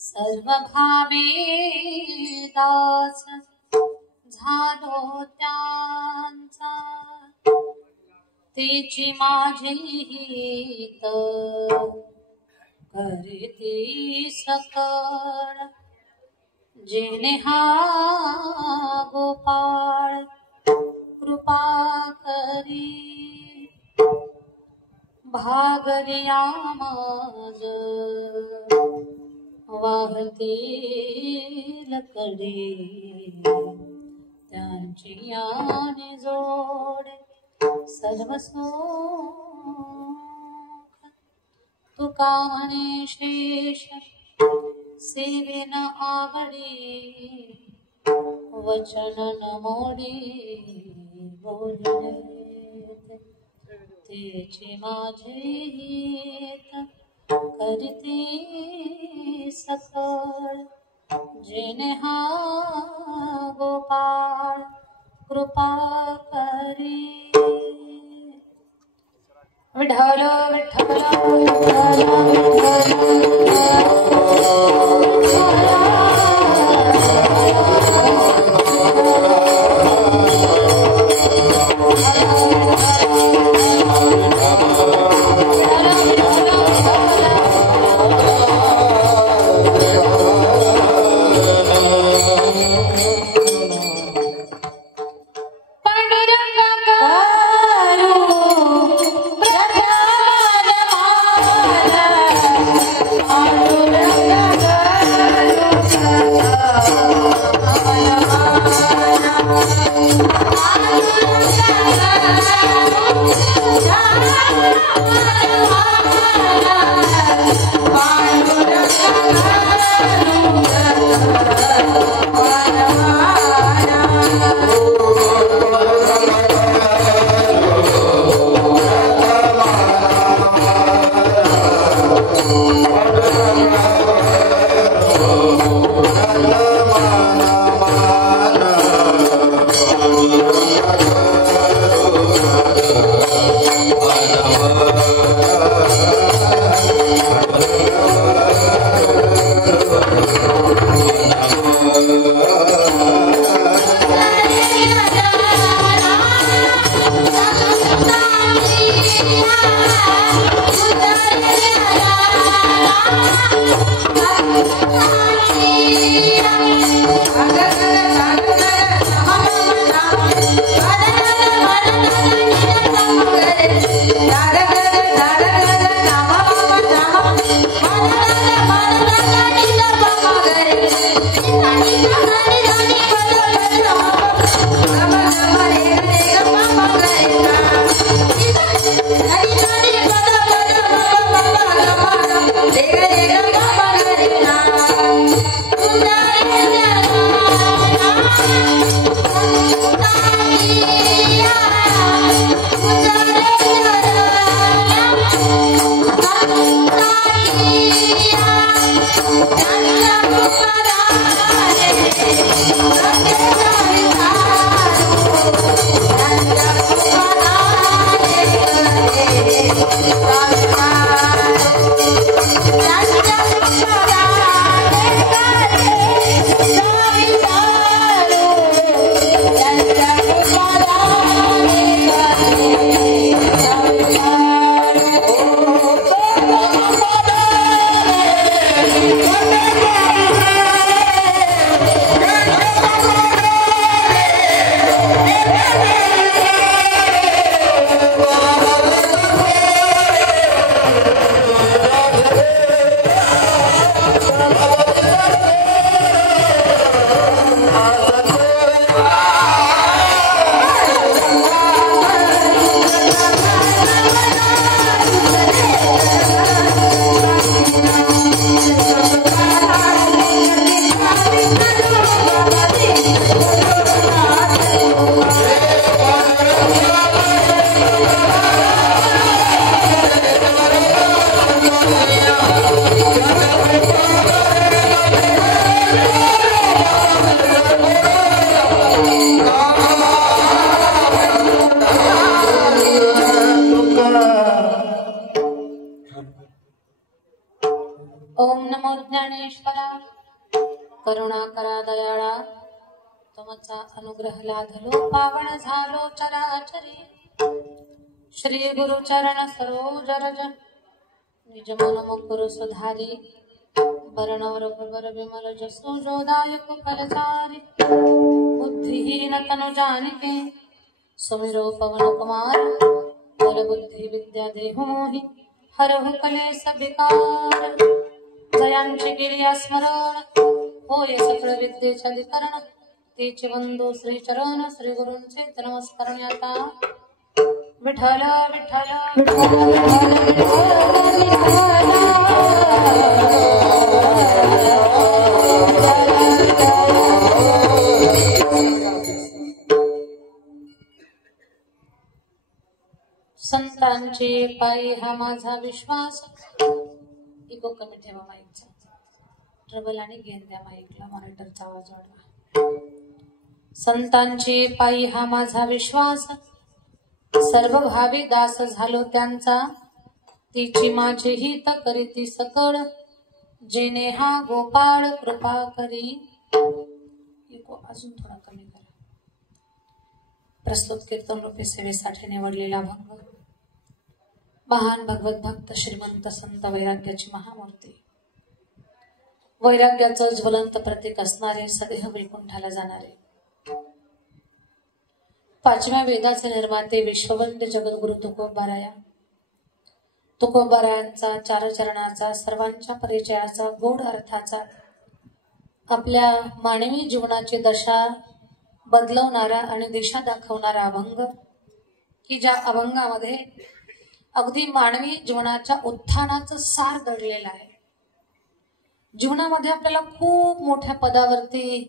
सर्व भावे दास झालो त्यांचा तेची माझे हित करती सकळ जेणे हा गोपाळ कृपा करी भागरिया माझ वाहतील कडे त्यांची याने जोडे सर्व सुख तुका म्हणे शेष सेवेन आवडी वचन न मोडी बोलणे तेचे माझे हित करते सकळ जेणे हा गोपाळ कृपा करी विठ्ठल विठ्ठल Bye. ज्ञानेश्वरा करुणा करा दयाळा तुमचा अनुग्रह लाधलो पावन झालो चराचरी श्री गुरु चरण सरोज रज निज मन मुकुर सुधारी वरणवर भवर विमल जसो जोदायक फलचारी बुद्धिहीन तनु जानिके सुमिरो पवन कुमार बल बुद्धि विद्या देहु मोहि हरहु कलेश विकार जयांची गिरिया स्मरण होय सकळ विद्येचे अधिकरण तेचे वंदो श्री चरण श्री गुरूंचे नमस्कार आता विठ्ठल विठ्ठल संतांचे पायी हा माझा विश्वास इको कमी ठेवा माईकचा ट्रबल आणि गेन द्या माईकला मॉनिटरचा आवाज वाढवा संतांचे पायी हा माझा विश्वास सर्व भावी दास झालो त्यांचा तिची माझे हित करीती सकळ जेने हा गोपाळ कृपा करी इको अजून थोडा कमी करा प्रस्तुत कीर्तन रूपी सेवेसाठी निवडलेला भंग महान भगवत भक्त श्रीमंत संत वैराग्याची महामूर्ती वैराग्याचं ज्वलंत प्रतीक असणारे सदेह वैकुंठाला जाणारे पाचव्या वेदाचे निर्माते विश्ववंद्य जगद्गुरु तुकोबाराया तुकोबारायांचा चार चरणाचा सर्वांच्या परिचयाचा गोड अर्थाचा आपल्या मानवी जीवनाची दशा बदलवणारा आणि दिशा दाखवणारा अभंग की ज्या अभंगामध्ये अगदी मानवी जीवनाच्या उत्थानाचं सार दडलेलं आहे। जीवनामध्ये आपल्याला खूप मोठ्या पदावरती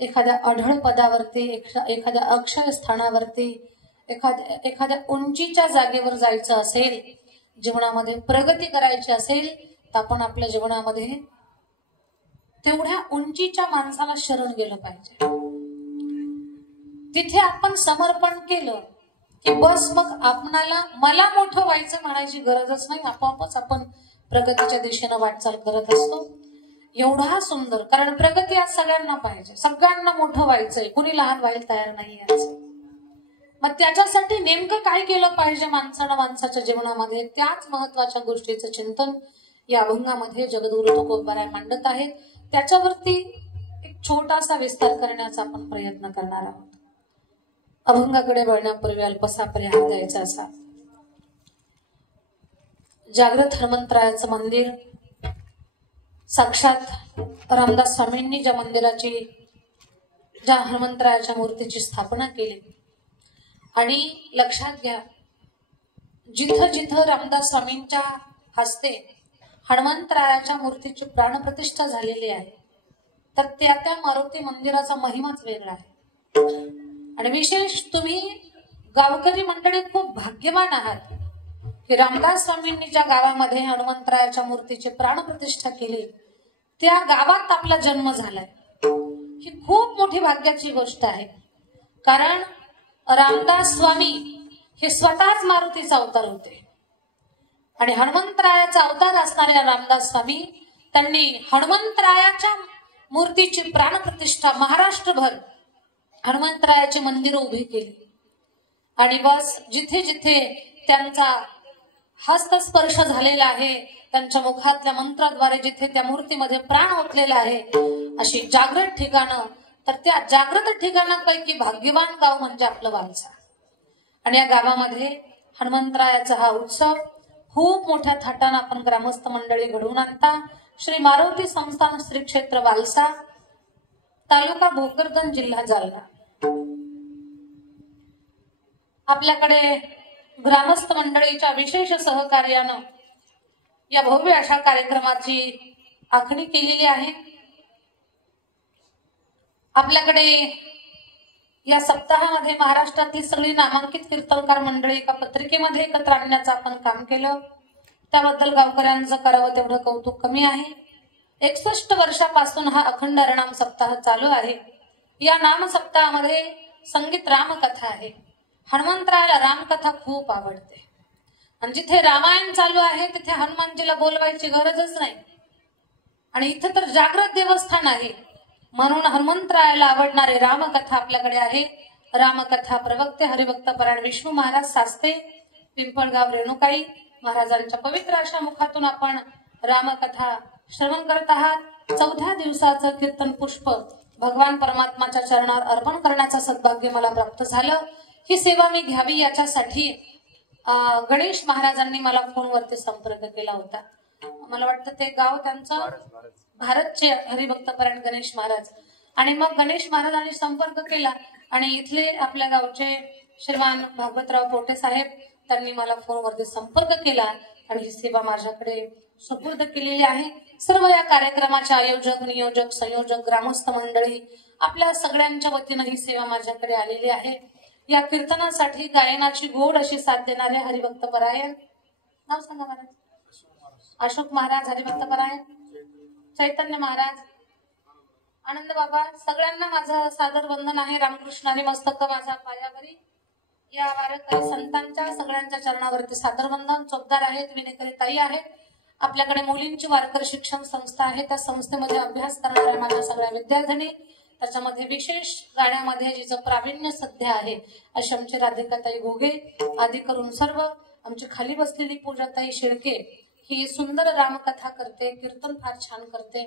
एखाद्या अढळ पदावरती एखाद्या अक्षय स्थानावरती एखाद्या उंचीच्या जागेवर जायचं असेल जीवनामध्ये प्रगती करायची असेल तर आपण आपल्या जीवनामध्ये तेवढ्या उंचीच्या माणसाला शरण गेलं पाहिजे। तिथे आपण समर्पण केलं की बस मग आपणाला मला मोठं व्हायचं म्हणायची गरजच नाही आपोआपच आपण प्रगतीच्या दिशेनं वाटचाल करत असतो। एवढा सुंदर कारण प्रगती आज सगळ्यांना पाहिजे सगळ्यांना मोठं व्हायचंय कुणी लहान व्हायला तयार नाही आज मग त्याच्यासाठी नेमकं काय केलं पाहिजे माणसानं माणसाच्या जीवनामध्ये त्याच महत्वाच्या गोष्टीचं चिंतन या अभंगामध्ये जगद्गुरु तुकोबाराय मांडत आहेत। त्याच्यावरती एक छोटासा विस्तार करण्याचा आपण प्रयत्न करणार आहोत। अभंगाकडे वळण्यापूर्वी अल्पसा पर्याय द्यायचा असा जागृत हनुमंतरायाचं मंदिर साक्षात रामदास स्वामींनी ज्या मंदिराची ज्या हनुमंतरायाच्या मूर्तीची स्थापना केली आणि लक्षात घ्या जिथं जिथं रामदास स्वामींच्या हस्ते हनुमंतरायाच्या मूर्तीची प्राणप्रतिष्ठा झालेली आहे तर त्या मारुती मंदिराचा महिमाच वेगळा आहे। आणि विशेष तुम्ही गावकरी मंडळी खूप भाग्यवान आहात की रामदास स्वामींनी ज्या गावामध्ये हनुमंतरायाच्या मूर्तीची प्राणप्रतिष्ठा केली त्या गावात आपला जन्म झालाय ही खूप मोठी भाग्याची गोष्ट आहे। कारण रामदास स्वामी हे स्वतःच मारुतीचा अवतार होते आणि हनुमंतरायाचा अवतार असणाऱ्या रामदास स्वामी त्यांनी हनुमंतरायाच्या मूर्तीची प्राणप्रतिष्ठा महाराष्ट्रभर हनुमंतरायाची मंदिर उभी केली आणि बस जिथे जिथे त्यांचा हस्तस्पर्श झालेला आहे त्यांच्या मुखातल्या मंत्राद्वारे जिथे त्या मूर्तीमध्ये प्राण ओतलेला आहे अशी जागृत ठिकाणं तर त्या जागृत ठिकाणापैकी भाग्यवान गाव म्हणजे आपलं वालसा आणि या गावामध्ये हनुमंतरायाचा हा उत्सव खूप मोठ्या थाटानं आपण ग्रामस्थ मंडळी घडवून आणता। श्री मारुती संस्थान श्री क्षेत्र वालसा तालुका भोकरदन जिल्हा जालना आपल्याकडे ग्रामस्थ मंडळीच्या विशेष सहकार्यानं या भव्य अशा कार्यक्रमाची आखणी केलेली आहे। आपल्याकडे या सप्ताहामध्ये महाराष्ट्रातील सगळी नामांकित कीर्तनकार मंडळी एका पत्रिकेमध्ये एकत्र आणण्याचं आपण काम केलं त्याबद्दल गावकऱ्यांचं करावं तेवढं कौतुक कमी आहे। 61 वर्षापासून हा अखंड हरिनाम सप्ताह चालू आहे। या नाम सप्ताहामध्ये संगीत रामकथा आहे। हनुमंतरायाला रामकथा खूप आवडते आणि जिथे रामायण चालू आहे तिथे हनुमानजीला बोलवायची गरजच नाही आणि इथं तर जागृत देवस्थान आहे, म्हणून हनुमंतरायाला आवडणारे रामकथा आपल्याकडे आहे. रामकथा प्रवक्ते हरिभक्त परायण विष्णू महाराज सास्ते, पिंपळगाव रेणुकाई महाराजांच्या पवित्र अशा मुखातून आपण रामकथा श्रवण करत आहात. 4थ्या दिवसाचं कीर्तन पुष्प भगवान परमात्माच्या चरणावर अर्पण करण्याचं सद्भाग्य मला प्राप्त झालं. ही सेवा मी घ्यावी याच्यासाठी गणेश महाराजांनी मला फोनवरती संपर्क केला होता. मला वाटतं ते गाव त्यांचं भारतचे हरिभक्त परायण गणेश महाराज. आणि मग गणेश महाराजांनी संपर्क केला आणि इथले आपल्या गावचे श्रीमान भागवतराव पोटे साहेब त्यांनी मला फोनवरती संपर्क केला आणि ही सेवा माझ्याकडे सुपूर्द केलेली आहे. सर्व या कार्यक्रमाचे आयोजक, नियोजक, संयोजक, ग्रामस्थ मंडळी आपल्या सगळ्यांच्या वतीनं ही सेवा माझ्याकडे आलेली आहे. या कीर्तनासाठी गायनाची गोड अशी साथ देणारे हरिभक्त परायण, नाव सांगा महाराज. अशोक महाराज हरिभक्त परायण, चैतन्य महाराज, आनंद बाबा, सगळ्यांना माझं सादर वंदन आहे. रामकृष्णाने मस्तक माझा पायावरी. या वारकरी संतांच्या सगळ्यांच्या चरणावरती सादर वंदन. चोपदार आहेत, विनेकरी ताई आहेत. आपल्याकडे मुलींची वारकरी शिक्षण संस्था आहे, त्या संस्थेमध्ये अभ्यास करणाऱ्या माझ्या सगळ्या विद्यार्थिनी, त्याच्यामध्ये विशेष गाण्यामध्ये जिचं प्रावीण्य सध्या आहे अशी आमची राधिकाताई घोगे आदी करून सर्व आमची खाली बसलेली पूजाताई शेळके ही सुंदर रामकथा करते, कीर्तन फार छान करते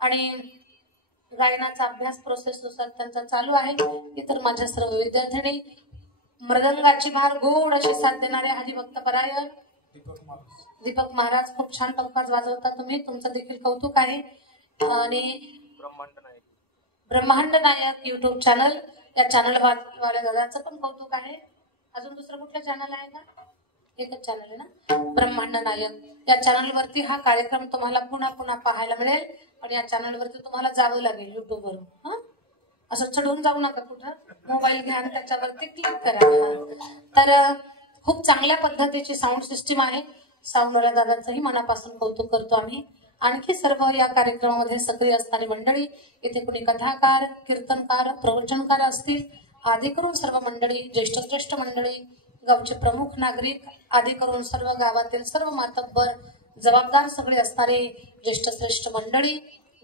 आणि गायनाचा अभ्यास प्रोसेसनुसार त्यांचा चालू आहे. इतर माझ्या सर्व विद्यार्थिनी, मृदंगाची भार गोड अशी साथ देणारे हरिभक्त परायण दीपक महाराज, खूप छान टप्पाच वाजवता तुम्ही, तुमचं देखील कौतुक आहे. आणि ब्रह्मांड नायक युट्यूब चॅनल, या चॅनल वाल्या दादाचं पण कौतुक आहे. अजून दुसरं कुठलं चॅनल आहे का? एकच चॅनल आहे ना, ब्रह्मांड नायक. या चॅनलवरती हा कार्यक्रम तुम्हाला पुन्हा पुन्हा पाहायला मिळेल आणि या चॅनलवरती तुम्हाला जावं लागेल युट्यूबवरून. हा, असं चढून जाऊ नका कुठं, मोबाईल घ्या आणि त्याच्यावरती क्लिक करा. तर खूप चांगल्या पद्धतीची साऊंड सिस्टीम आहे. साऊंडवाल्या दादांचंही मनापासून कौतुक करतो आम्ही. आणखी सर्व या कार्यक्रमामध्ये सक्रिय असणारी मंडळी, इथे कुणी कथाकार, कीर्तनकार, प्रवचनकार असतील आदी करून सर्व मंडळी, ज्येष्ठ मंडळी, गावचे प्रमुख नागरिक आदी करून सर्व गावातील सर्व मातब्बर, जबाबदार सगळे असणारे ज्येष्ठ मंडळी,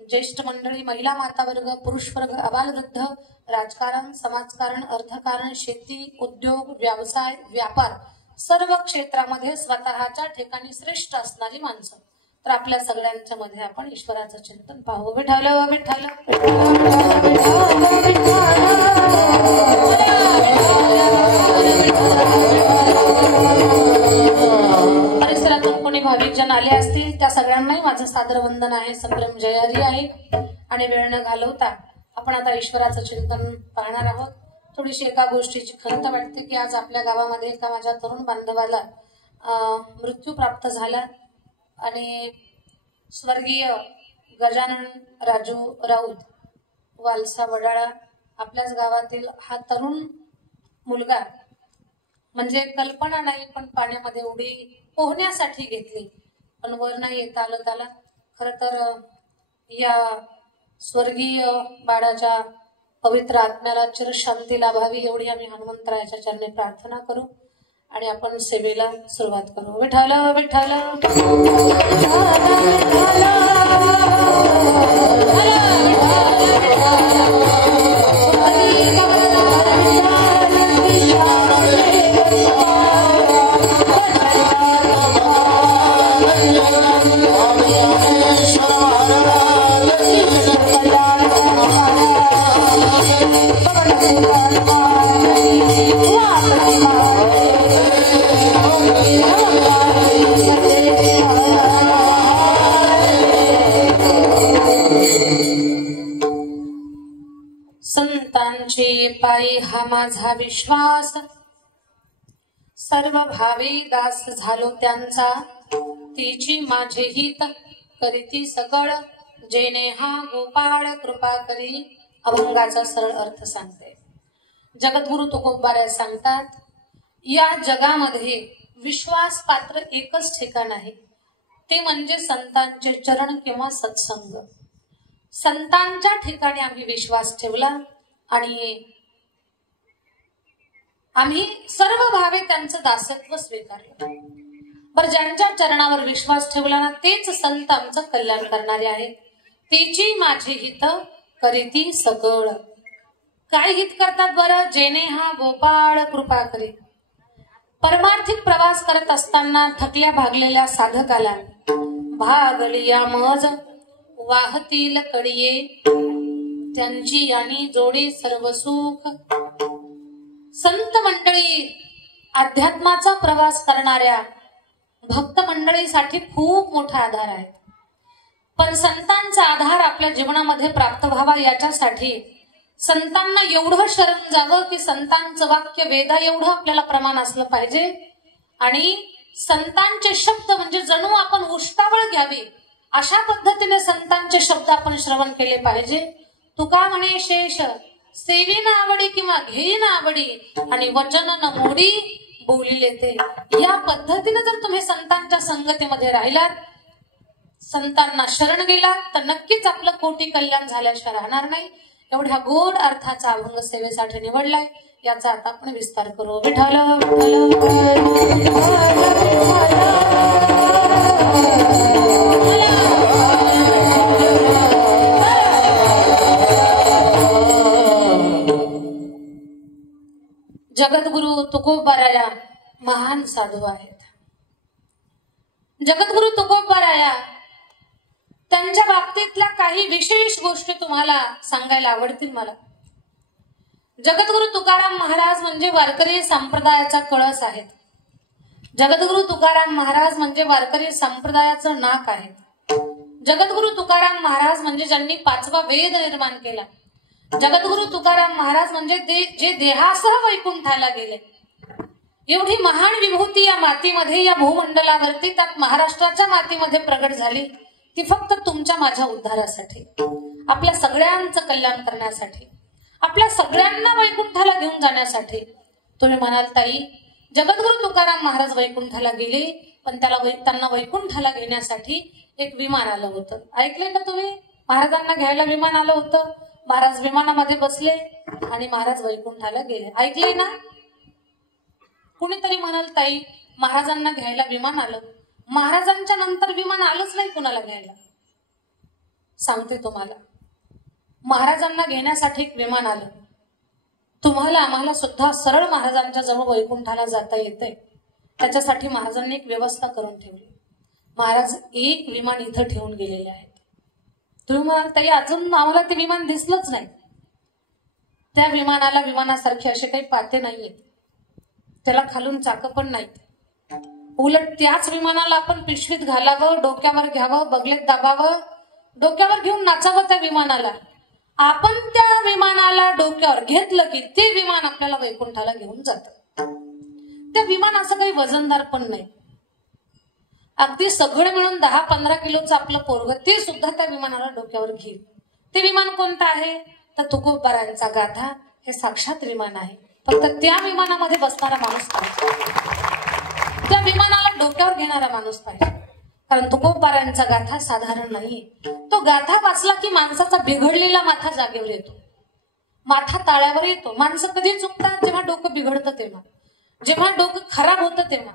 ज्येष्ठ मंडळी, महिला मातावर्ग, पुरुष वर्ग, अबालवृद्ध, राजकारण, समाजकारण, अर्थकारण, शेती, उद्योग, व्यवसाय, व्यापार, सर्व क्षेत्रामध्ये स्वतःच्या ठिकाणी श्रेष्ठ असणारी माणसं. तर आपल्या सगळ्यांच्या मध्ये आपण ईश्वराचं चिंतन पाहू. विठ्ठल विठ्ठल परिसरातून कोणी भाविक जन आले असतील त्या सगळ्यांनाही माझं सादर वंदन आहे, संभ्रम जयहरी आहे. आणि वेळ न घालवता आपण आता ईश्वराचं चिंतन पाहणार आहोत. थोडीशी एका गोष्टीची खंत वाटते की आज आपल्या गावामध्ये एका माझ्या तरुण बांधवाला मृत्यू प्राप्त झाला आणि स्वर्गीय गजानन राजू राऊत वालसा वडाळा आपल्याच गावातील हा तरुण मुलगा, म्हणजे कल्पना नाही पण पाण्यामध्ये उडी पोहण्यासाठी घेतली पण वर नाही येता आलं त्याला. खर तर या स्वर्गीय बाळाच्या पवित्र आत्म्याला चिरशांती लाभावी एवढी आम्ही हनुमंतरायाच्या चरणी प्रार्थना करू आणि आपण सेवेला सुरुवात करू. विठ्ठल विठ्ठल संतांचे पायी हा माझा विश्वास, सर्व भावे दास झालो त्यांचा, तिची माझे हित करीती सकळ, जेने हा गोपाळ कृपा करी. अभंगाचा सरळ अर्थ सांगते. जगद्गुरु तुकोबाराय सांगतात, या जगामध्ये विश्वास पात्र एकच ठिकाण आहे, ते म्हणजे संतांचे चरण किंवा सत्संग. संतांच्या ठिकाणी आम्ही विश्वास ठेवला आणि आम्ही सर्व भावे त्यांचं दासत्व स्वीकारलं. पर ज्यांच्या चरणावर विश्वास ठेवला ना तेच संत आमचं कल्याण करणारे आहेत. तिची माझी हित करीती सकळ. काय हित करतात बरं? जेणे हा गोपाळ कृपा करी. परमार्थिक प्रवास करत असताना थकल्या भागलेल्या साधकाला भागलिया मज वाहतील कडिये, त्यांची आणि जोडी सर्व सुख. संत मंडळी, अध्यात्माचा प्रवास करणाऱ्या भक्त मंडळीसाठी खूप मोठा आधार आहे. पण संतांचा आधार आपल्या जीवनामध्ये प्राप्त व्हावा याच्यासाठी संतांना एवढं शरण जावं की संतांचं वाक्य वेदा एवढं आपल्याला प्रमाण असलं पाहिजे. आणि संतांचे शब्द म्हणजे जणू आपण उष्टावळ घ्यावी अशा पद्धतीने संतांचे शब्द आपण श्रवण केले पाहिजे. तुका म्हणे शेष सेवी ना आवडी किंवा घेई ना आवडी आणि वचन न मोडी बोलिले ते. या पद्धतीने जर तुम्ही संतांच्या संगतीमध्ये राहिलात, संतांना शरण गेलात, तर नक्कीच आपलं कोटी कल्याण झाल्याशिवाय राहणार नाही. एवढ्या गोड अर्थाचा अभंग सेवेसाठी निवडलाय. याचा आता आपण विस्तार करू. विठ्ठल जगद्गुरु तुकोबाराया महान साधू आहेत. जगद्गुरु तुकोबाराया त्यांच्या बाबतीतल्या काही विशेष गोष्टी तुम्हाला सांगायला आवडतील मला. जगद्गुरु तुकाराम महाराज म्हणजे वारकरी संप्रदायाचा कळस आहेत. जगद्गुरु तुकाराम महाराज म्हणजे वारकरी संप्रदायाचं नाक आहे. जगद्गुरु तुकाराम महाराज म्हणजे ज्यांनी 5वा वेद निर्माण केला. जगद्गुरु तुकाराम महाराज म्हणजे जे देहासह वैकुंठाला गेले. एवढी महान विभूती या मातीमध्ये, या भूमंडलावरती, त्यात महाराष्ट्राच्या मातीमध्ये प्रगट झाली. ती फक्त तुमच्या माझ्या उद्धारासाठी, आपल्या सगळ्यांचं कल्याण करण्यासाठी, आपल्या सगळ्यांना वैकुंठाला घेऊन जाण्यासाठी. तुम्ही म्हणाल ताई, जगद्गुरु तुकाराम महाराज वैकुंठाला गेले, पण त्यांना वैकुंठाला घेण्यासाठी एक विमान आलं होतं. ऐकले का तुम्ही? महाराजांना घ्यायला विमान आलं होतं. महाराज विमानामध्ये बसले आणि महाराज वैकुंठाला गेले. ऐकले ना? कुणीतरी म्हणाल ताई, महाराजांना घ्यायला विमान आलं. महाराजांच्या नंतर विमान आलंच नाही कुणाला घ्यायला. सांगते तुम्हाला, महाराजांना घेण्यासाठी एक विमान आलं. तुम्हाला आम्हाला सुद्धा सरळ महाराजांच्या जवळ वैकुंठाला जाता येते, त्याच्यासाठी महाराजांनी एक व्यवस्था करून ठेवली. महाराज एक विमान इथं ठेवून गेलेले आहेत. तुम्ही म्हणाल ताई, अजून आम्हाला ते विमान दिसलंच नाही. त्या विमानाला विमानासारखे असे काही पाते नाहीयेत, त्याला खालून चाक पण नाहीत. उलट त्याच विमानाला आपण पिशवीत घालावं, डोक्यावर घ्यावं, बगलेत दाबावं, डोक्यावर घेऊन नाचावं त्या विमानाला. आपण त्या विमानाला डोक्यावर घेतलं की ते विमान आपल्याला वैकुंठाला घेऊन जातं. त्या विमान असं काही वजनदार पण नाही. अगदी सगळं मिळून 10-15 किलोचं आपलं पोरग ते सुद्धा त्या विमानाला डोक्यावर घेईल. ते विमान कोणतं आहे? तर तुकोबारायांचा गाथा हे साक्षात विमान आहे. फक्त त्या विमानामध्ये बसणारा माणूस पाहिजे, त्या विमानाला डोक्यावर घेणारा माणूस पाहिजे. कारण तुकोबारायांचा गाथा साधारण नाहीये. तो गाथा वाचला की माणसाचा बिघडलेला माथा जागेवर येतो, माथा ताळ्यावर येतो. माणसं कधी चुकतात? जेव्हा डोकं बिघडतं तेव्हा, जेव्हा डोकं खराब होतं तेव्हा.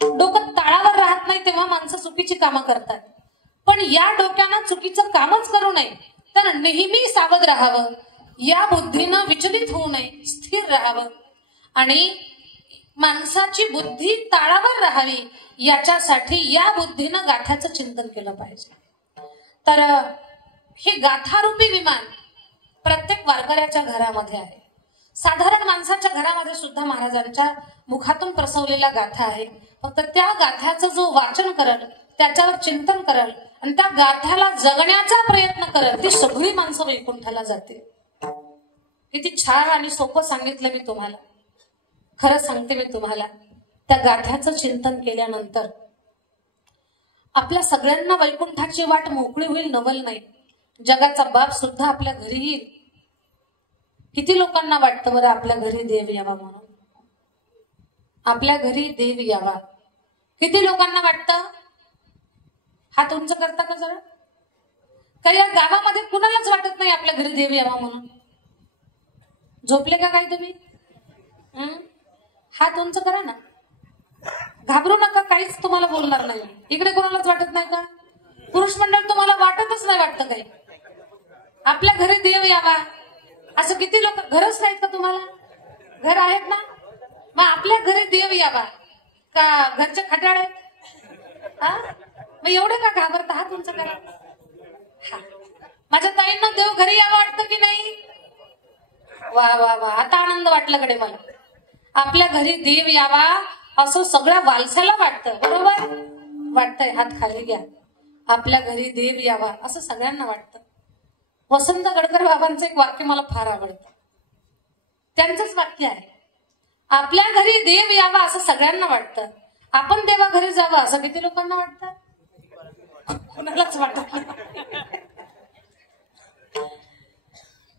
डोकं ताळावर राहत नाही तेव्हा माणसं चुकीची कामं करतात. पण या डोक्यानं चुकीचं कामच करू नये, तर नेहमी सावध राहावं, या बुद्धीनं विचलित होऊ नये, स्थिर राहावं आणि माणसाची बुद्धी ताळावर राहावी याच्यासाठी या बुद्धीनं गाथ्याचं चिंतन केलं पाहिजे. तर हे गाथारूपी विमान प्रत्येक वारकऱ्याच्या घरामध्ये आहे. साधारण माणसाच्या घरामध्ये सुद्धा महाराजांच्या मुखातून प्रसवलेला गाथा आहे. फक्त त्या गाथ्याचं जो वाचन करल, त्याच्यावर चिंतन करल आणि त्या गाथ्याला जगण्याचा प्रयत्न करल, ती सगळी माणसं वैकुंठाला जातील. किती छान आणि सोपं सांगितलं मी तुम्हाला. खरं सांगते मी तुम्हाला, त्या गाथ्याचं चिंतन केल्यानंतर आपल्या सगळ्यांना वैकुंठाची वाट मोकळी होईल, नवल नाही. जगाचा बाप सुद्धा आपल्या घरी येईल. किती लोकांना वाटतं बरं आपल्या घरी देव यावा म्हणून? आपल्या घरी देव यावा किती लोकांना वाटतं? हात उंच करता का जरा? काही या गावामध्ये कुणालाच वाटत नाही आपल्या घरी देव यावा म्हणून. झोपले का काय तुम्ही? हात उंच करा ना, घाबरू नका, काहीच तुम्हाला बोलणार नाही. इकडे कोणालाच वाटत नाही का? पुरुष मंडळ तुम्हाला वाटतच नाही वाटतं काही? आपल्या घरी देव यावा असं किती लोक, घरच नाहीत का तुम्हाला? घर आहेत ना, मग आपल्या घरी देव यावा का घरच्या खटाळ आहेत? मग एवढे का घाबरता? हा तुमचं करा. माझ्या ताईंना देव घरी यावं वाटतं की नाही? वा वा वा, आता आनंद वाटला कडे मला. आपल्या घरी देव यावा असं सगळ्या वालसाला वाटतं, बरोबर वाटतंय? हात खाली घ्या. आपल्या घरी देव यावा असं सगळ्यांना वाटतं. वसंत गडकर बाबांचं एक वाक्य मला फार आवडतं. त्यांचंच वाक्य आहे, आपल्या घरी देव यावा असं सगळ्यांना वाटतं, आपण देवा घरी जावं असं किती लोकांना वाटतं? कोणालाच वाटत नाही.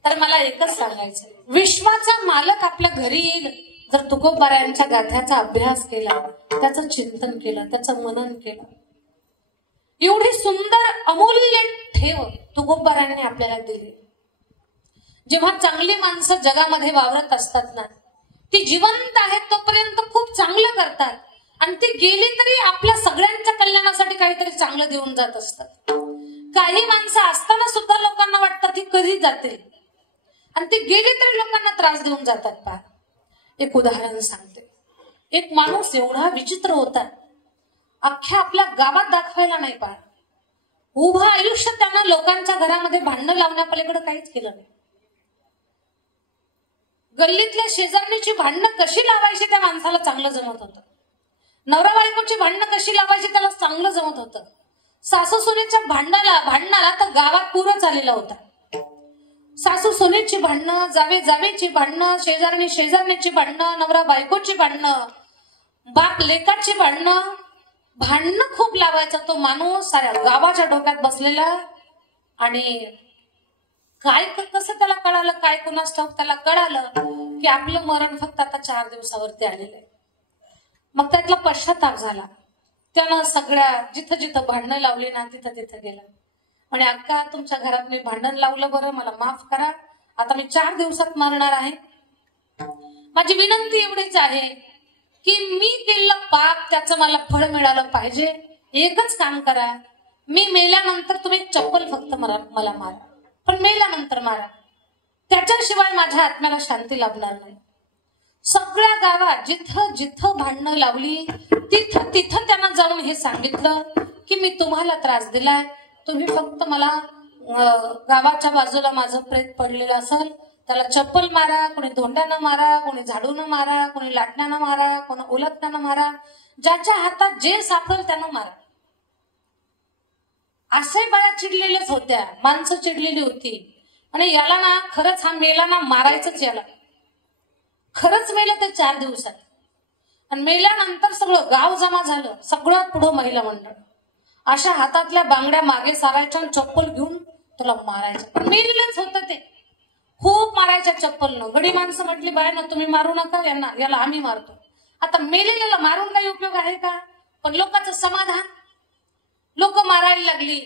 तर मला एकच सांगायचं, विश्वाचा मालक आपल्या घरी येईल जर तुकोबारायांच्या गाथ्याचा अभ्यास केला, त्याचं चिंतन केलं, त्याचं मनन केलं. एवढी सुंदर अमूल्य ठेव तुकोबारायांनी आपल्याला दिली. जेव्हा चांगली माणसं जगामध्ये वावरत असतात ना, ती जिवंत आहेत तोपर्यंत खूप चांगलं करतात आणि ती गेली तरी आपल्या सगळ्यांच्या कल्याणासाठी काहीतरी चांगलं देऊन जात असतात. काही माणसं असताना सुद्धा लोकांना वाटतं ती कधी जाते आणि ती गेली तरी लोकांना त्रास देऊन जातात. पहा, एक उदाहरण सांगते. एक माणूस एवढा विचित्र होता, अख्ख्या आपल्या गावात दाखवायला नाही. पहा, उभं आयुष्य त्यानं लोकांच्या घरामध्ये भांडणं लावण्यापलीकडे काहीच केलं नाही. गल्लीतल्या शेजारणीची भांडणं कशी लावायची त्या माणसाला चांगलं जमत होतं. नवरा बायकोची भांडणं कशी लावायची त्याला चांगलं जमत होतं. सासू सुनेच्या भांडणाला तर गावात पूरच आलेला होता. सासू सुनेची भांडणं, जावे जावेची भांडणं, शेजारणी शेजारणीची भांडणं, नवरा बायकोची भांडणं, बाप लेकाची भांडणं खूप लावायचा तो माणूस साऱ्या गावाच्या डोक्यात बसलेला. आणि काय कसं त्याला कळालं, काय कुणास ठाऊक त्याला कळालं की आपलं मरण फक्त आता 4 दिवसावरती आलेलं आहे. मग त्यातला पश्चाताप झाला. त्यानं सगळ्या जिथं जिथं भांडणं लावली ना तिथं तिथं गेला आणि अक्का तुमच्या घरात मी भांडण लावलं, बरं मला माफ करा, आता मी 4 दिवसात मरणार आहे. माझी विनंती एवढीच आहे की मी केलेलं पाप त्याचं मला फळ मिळालं पाहिजे. एकच काम करा, मी मेल्यानंतर तुम्ही चप्पल फक्त मला मारा, पण मेल्यानंतर मारा, त्याच्याशिवाय माझ्या आत्म्याला शांती लाभणार नाही. सगळ्या गावात जिथं जिथं भांडणं लावली तिथं तिथं त्यानं जाऊन हे सांगितलं की मी तुम्हाला त्रास दिलाय, तुम्ही फक्त मला गावाच्या बाजूला माझं प्रेत पडलेलं असेल त्याला चप्पल मारा, कोणी धोंड्यानं मारा, कोणी झाडून मारा, कोणी लाटण्यानं मारा, कोणी उलटण्यानं मारा, ज्याच्या हातात जे सापडेल त्यानं मारा. असे बाया चिडलेल्याच होत्या, माणसं चिडलेली होती. आणि याला ना खरंच हा मेला ना मारायचंच, याला खरंच मेलं ते 4 दिवसात. आणि मेल्यानंतर सगळं गाव जमा झालं, सगळ्यात पुढं महिला मंडळ अशा हातातल्या बांगड्या मागे सारायच्या, चप्पल घेऊन त्याला मारायचं. पण मेलेलंच होतं ते, खूप मारायच्या चप्पलनं. गडी माणसं म्हटली बाय ना तुम्ही मारू नका यांना, याला आम्ही मारतो. आता मेलेल्याला मारून काही उपयोग आहे का? पण लोकांचं समाधान, लोक मारायला लागली.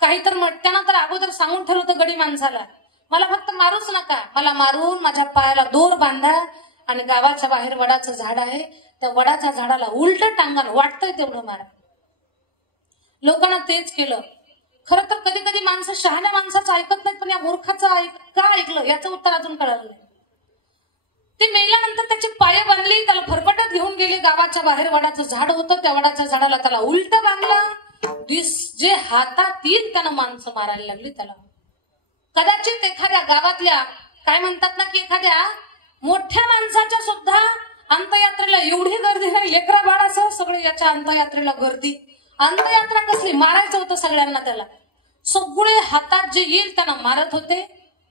काही तर त्यानं तर अगोदर सांगून ठेवलं होतं गडी माणसाला, मला फक्त मारूच नका, मला मारून माझ्या पायाला दोर बांधा आणि गावाच्या बाहेर वडाचं झाड आहे, त्या वडाच्या झाडाला उलट टांगण वाटतंय तेवढं मारा. लोकांना तेच केलं. खरं तर कधी कधी माणसं शहाण्या माणसाचं ऐकत नाहीत, पण या मूर्खाचं का ऐकलं याचं उत्तर अजून कळालं नाही. ते मेल्यानंतर त्याची पाय बांधली, त्याला फरफटत घेऊन गेले गावाच्या बाहेर. वडाचं झाड होतं, त्या वडाच्या झाडाला त्याला उलट बांधलं. जे हातात येईल त्यानं माणसं मारायला लागली त्याला. कदाचित एखाद्या गावातल्या काय म्हणतात ना की एखाद्या मोठ्या माणसाच्या सुद्धा अंत्ययात्रेला एवढी गर्दी नाही, लेकरा बाळासह सगळे याच्या अंत्ययात्रेला गर्दी. अंत्ययात्रा कसली, मारायचं होतं सगळ्यांना त्याला. सगळे हातात जे येईल त्यांना मारत होते.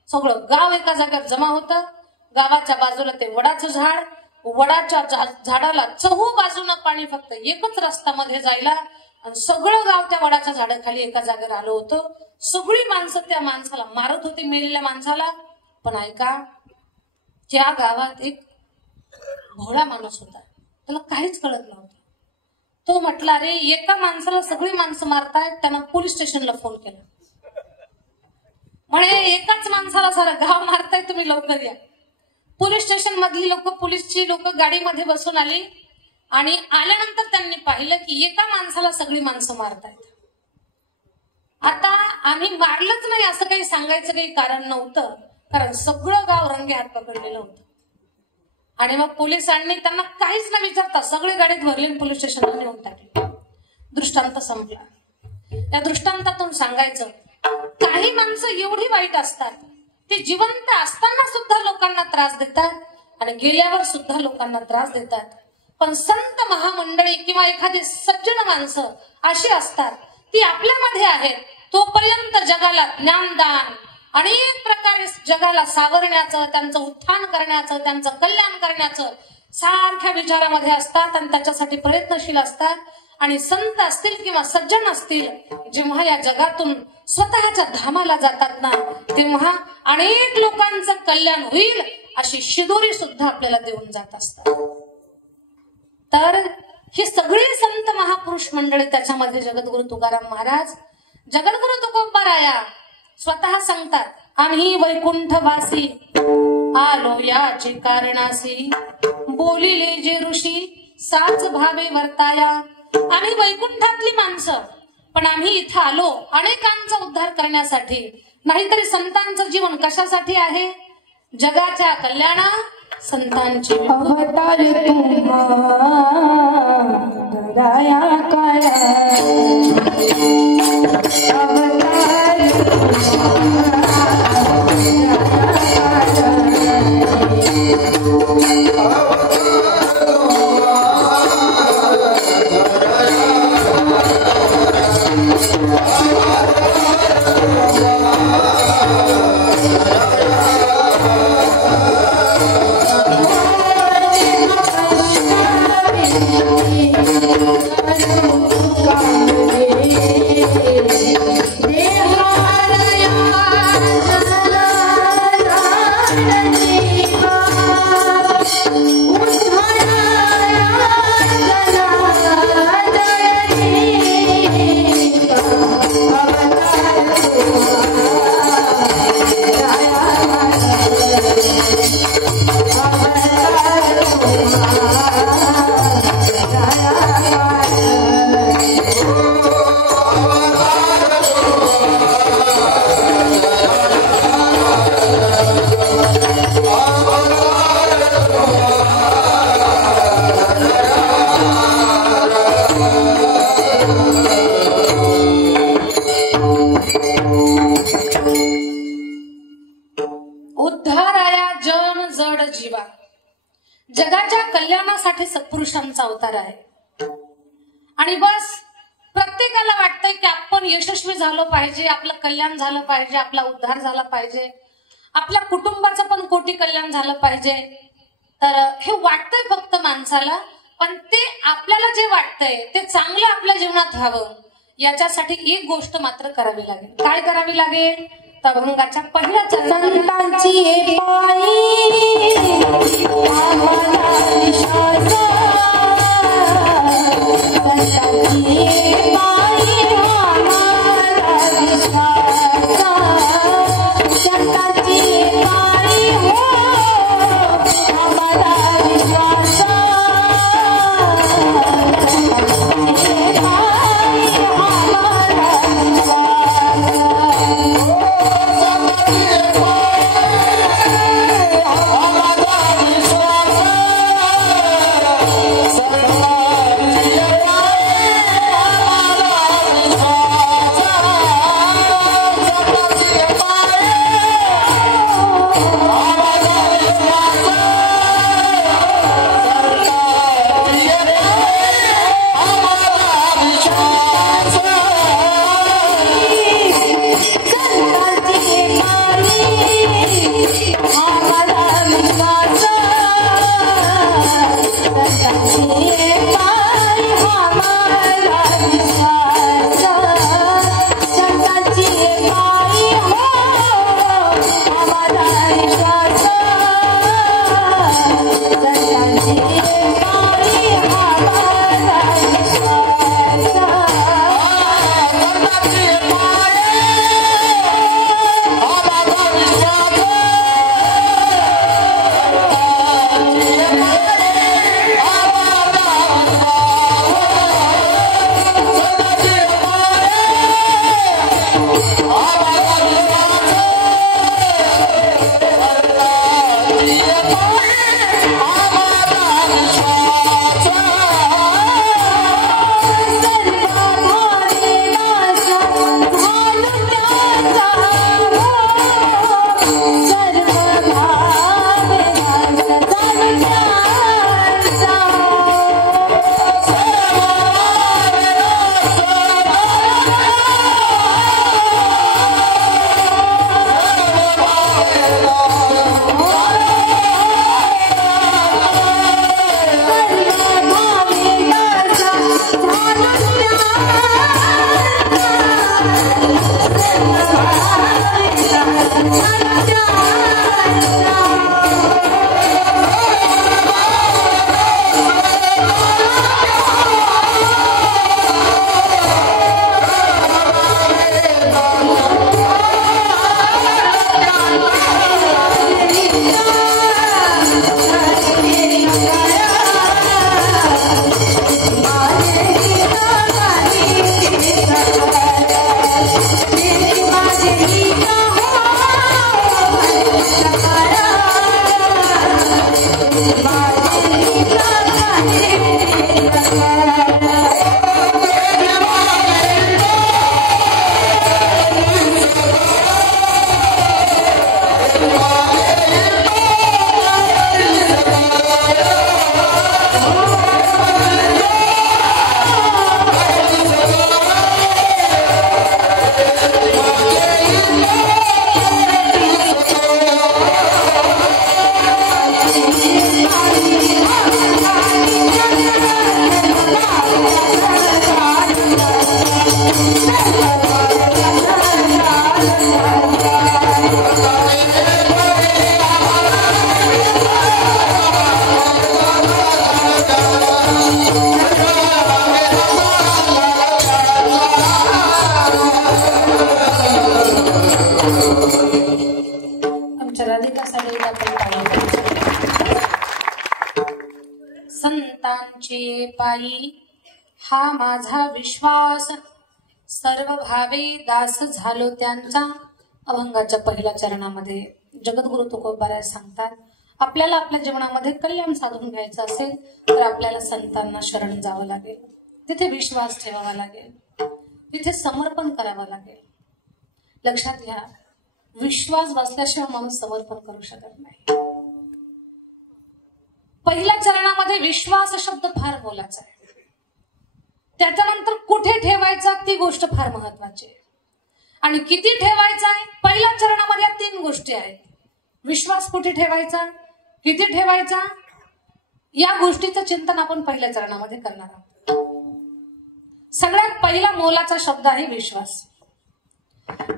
सगळं गाव एका जागेवर जमा होतं. गावाच्या बाजूला ते वडाचं झाड, वडाच्या झाडाला चहू बाजूनं पाणी, फक्त एकच रस्ता मध्ये जायला. आणि सगळं गाव त्या वडाच्या झाडाखाली एका जागेवर आलं होतं. सगळी माणसं त्या माणसाला मारत होती, मेलेल्या माणसाला. पण ऐका, त्या गावात एक भोळा माणूस होता, त्याला काहीच कळत नव्हतं. तो म्हटला, अरे एका माणसाला सगळी माणसं मारतायत. त्यानं पोलीस स्टेशनला फोन केला. म्हणे एकाच माणसाला सारं गाव मारताय, तुम्ही लवकर या. पोलीस स्टेशन मधली लोक, पोलीसची लोक गाडीमध्ये बसून आली आणि आल्यानंतर त्यांनी पाहिलं की एका माणसाला सगळी माणसं मारतायत. आता आम्ही मारलंच नाही असं काही सांगायचं काही कारण नव्हतं, कारण सगळं गाव रंगे हात पकडलेलं होतं. आणि मग पोलिसांनी त्यांना काहीच न विचारता सगळे गाडीत भरले पोलीस स्टेशनला नेऊन टाकले. दृष्टांत संपला. त्या दृष्टांतातून सांगायचं, काही माणसं एवढी वाईट असतात ते जिवंत असताना सुद्धा लोकांना त्रास देतात आणि गेल्यावर सुद्धा लोकांना त्रास देतात. पण संत महामंडळी किंवा एखादी सज्जन माणसं अशी असतात, ती आपल्यामध्ये आहेत तोपर्यंत जगाला ज्ञानदान अनेक प्रकारे जगाला सावरण्याचं, त्यांचं उत्थान करण्याचं, त्यांचं कल्याण करण्याचं सारख्या विचारामध्ये असतात आणि त्याच्यासाठी प्रयत्नशील असतात. आणि संत असतील किंवा सज्जन असतील, जेव्हा या जगातून स्वतःच्या धामाला जातात ना, तेव्हा अनेक लोकांचं कल्याण होईल अशी शिदोरी सुद्धा आपल्याला देऊन जात असतात. तर ही सगळी संत महापुरुष मंडळी, त्याच्यामध्ये जगद्गुरु तुकाराम महाराज, जगद्गुरु तुकोबाराया स्वतः सांगतात, आम्ही वैकुंठवासी आलो याचे कारणासी, बोलिले जे ऋषी साच भावे वर्ताया. आम्ही वैकुंठातली माणसं, पण आम्ही इथं आलो अनेकांचा उद्धार करण्यासाठी. नाहीतरी संतांचं जीवन कशासाठी आहे? जगाच्या कल्याणा संतांची अवतार दया करा, जगाच्या कल्याणासाठी सत्पुरुषांचा अवतार आहे. आणि बस प्रत्येकाला वाटतंय की आपण यशस्वी झालो पाहिजे, आपलं कल्याण झालं पाहिजे, आपला उद्धार झाला पाहिजे, आपल्या कुटुंबाचं पण कोटी कल्याण झालं पाहिजे. तर हे वाटतंय फक्त माणसाला, पण ते आपल्याला जे वाटतंय ते चांगलं आपल्या जीवनात व्हावं याच्यासाठी एक गोष्ट मात्र करावी लागेल. काय करावी लागेल? तर अभंगाच्या पहिल्या संतांची श्रीमंतांची पायी हा माझा विश्वास, सर्व भावे दास झालो त्यांचा. अभंगाच्या पहिल्या चरणामध्ये जगद्गुरु तुकोबाराय सांगतात, आपल्याला आपल्या जीवनामध्ये कल्याण साधून घ्यायचं असेल तर आपल्याला संतांना शरण जावं लागेल, तिथे विश्वास ठेवावा लागेल, तिथे समर्पण करावं लागेल. लक्षात घ्या, विश्वास बसल्याशिवाय माणूस समर्पण करू शकत नाही. पहिल्या चरणामध्ये विश्वास शब्द फार मोलाचा आहे. त्याच्यानंतर कुठे ठेवायचा ती गोष्ट फार महत्वाची आहे. आणि किती ठेवायचा आहे, पहिल्या चरणामध्ये 3 गोष्टी आहेत. विश्वास कुठे ठेवायचा, किती ठेवायचा, या गोष्टीचं चिंतन आपण पहिल्या चरणामध्ये करणार आहोत. सगळ्यात पहिला मोलाचा शब्द आहे विश्वास.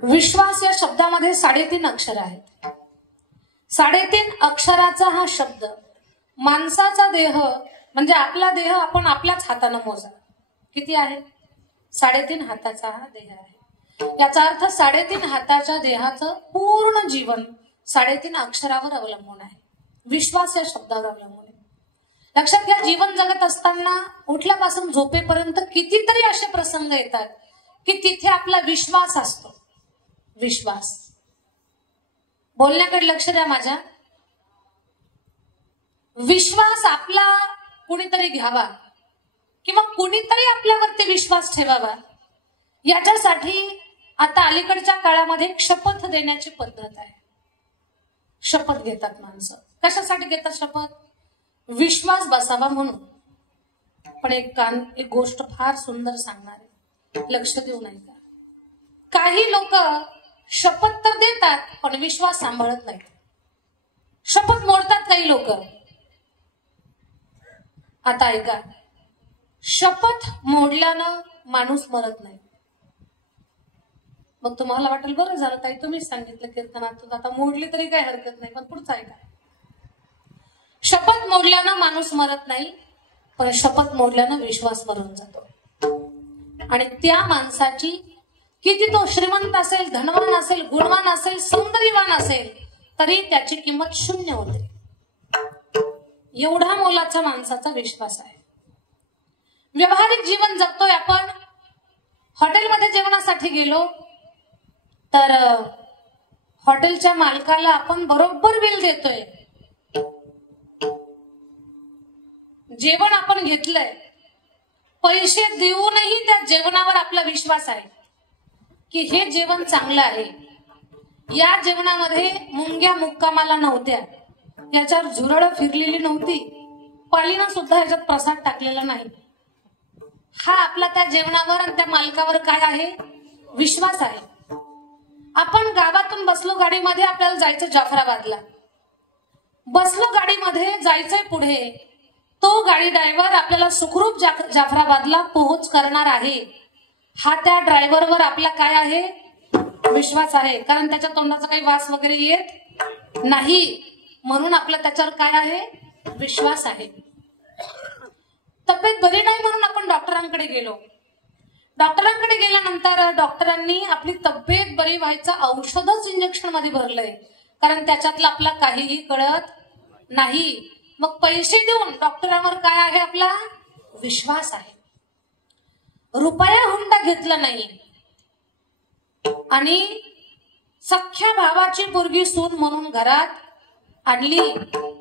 विश्वास या शब्दामध्ये 3.5 अक्षर आहेत. 3.5 अक्षराचा हा शब्द माणसाचा देह म्हणजे आपला देह आपण आपल्याच हाताने मोजा. किती आहे? 3.5 हाताचा हा देह आहे. याचा अर्थ 3.5 हाताच्या देहाचं पूर्ण जीवन 3.5 अक्षरावर अवलंबून आहे. विश्वास या शब्दावर अवलंबून आहे. लक्षात घ्या, जीवन जगत असताना उठल्यापासून झोपेपर्यंत कितीतरी असे प्रसंग येतात की तिथे आपला विश्वास असतो. विश्वास, बोलण्याकडे लक्ष द्या माझ्या. विश्वास आपला कुणीतरी घ्यावा किंवा कुणीतरी आपल्यावरती विश्वास ठेवावा, याच्यासाठी आता अलीकडच्या काळामध्ये एक शपथ देण्याची पद्धत आहे. शपथ घेतात माणसं. कशासाठी घेतात शपथ? विश्वास बसावा म्हणून. पण एक गोष्ट फार सुंदर सांगणार आहे, लक्ष देऊ नाही का. काही लोक शपथ तर देतात पण विश्वास सांभाळत नाहीत. शपथ मोडतात काही लोक. आता ऐका, शपथ मोडल्यानं माणूस मरत नाही. मग तुम्हाला वाटेल बरं झालं ताई तुम्हीच सांगितलं कीर्तनातून, आता मोडली तरी काही हरकत नाही. पण पुढचं ऐका, शपथ मोडल्यानं माणूस मरत नाही, पण शपथ मोडल्यानं विश्वास मरून जातो. आणि त्या माणसाची किती तो श्रीमंत असेल, धनवान असेल, गुणवान असेल, सौंदर्यवान असेल, तरी त्याची किंमत 0 होते. एवढा मोलाचा माणसाचा विश्वास आहे. व्यावहारिक जीवन जगतोय आपण. हॉटेलमध्ये जेवणासाठी गेलो तर हॉटेलच्या मालकाला आपण बरोबर बिल देतोय. जेवण आपण घेतलंय, पैसे देऊनही त्या जेवणावर आपला विश्वास आहे की हे जेवण चांगलं आहे. या जेवणामध्ये मुंग्या मुक्कामाला नव्हत्या, याच्यावर झुरळं फिरलेली नव्हती, पालीनं सुद्धा याच्यात प्रसाद टाकलेला नाही. हा आपला त्या जेवणावर आणि त्या मालकावर काय आहे? विश्वास आहे. आपण गावातून बसलो गाडीमध्ये, आपल्याला जायचं जाफराबादला. बसलो गाडीमध्ये, जायचंय पुढे. तो गाडी ड्रायव्हर आपल्याला सुखरूप जाफराबादला पोहोच करणार आहे. हा त्या ड्रायव्हरवर आपला काय आहे? विश्वास आहे. कारण त्याच्या तोंडाचा काही वास वगैरे येत नाही, म्हणून आपला त्याच्यावर काय आहे? विश्वास आहे. तब्येत बरी नाही म्हणून आपण डॉक्टरांकडे गेलो. डॉक्टरांकडे गेल्यानंतर डॉक्टरांनी आपली तब्येत बरी व्हायचं औषधच इंजेक्शन मध्ये भरलंय, कारण त्याच्यातलं आपला काहीही कळत नाही. मग पैसे देऊन डॉक्टरांवर काय आहे? आपला विश्वास आहे. रुपया हुंडा घेतला नाही आणि सख्या भावाची पोरगी सून म्हणून घरात आणली,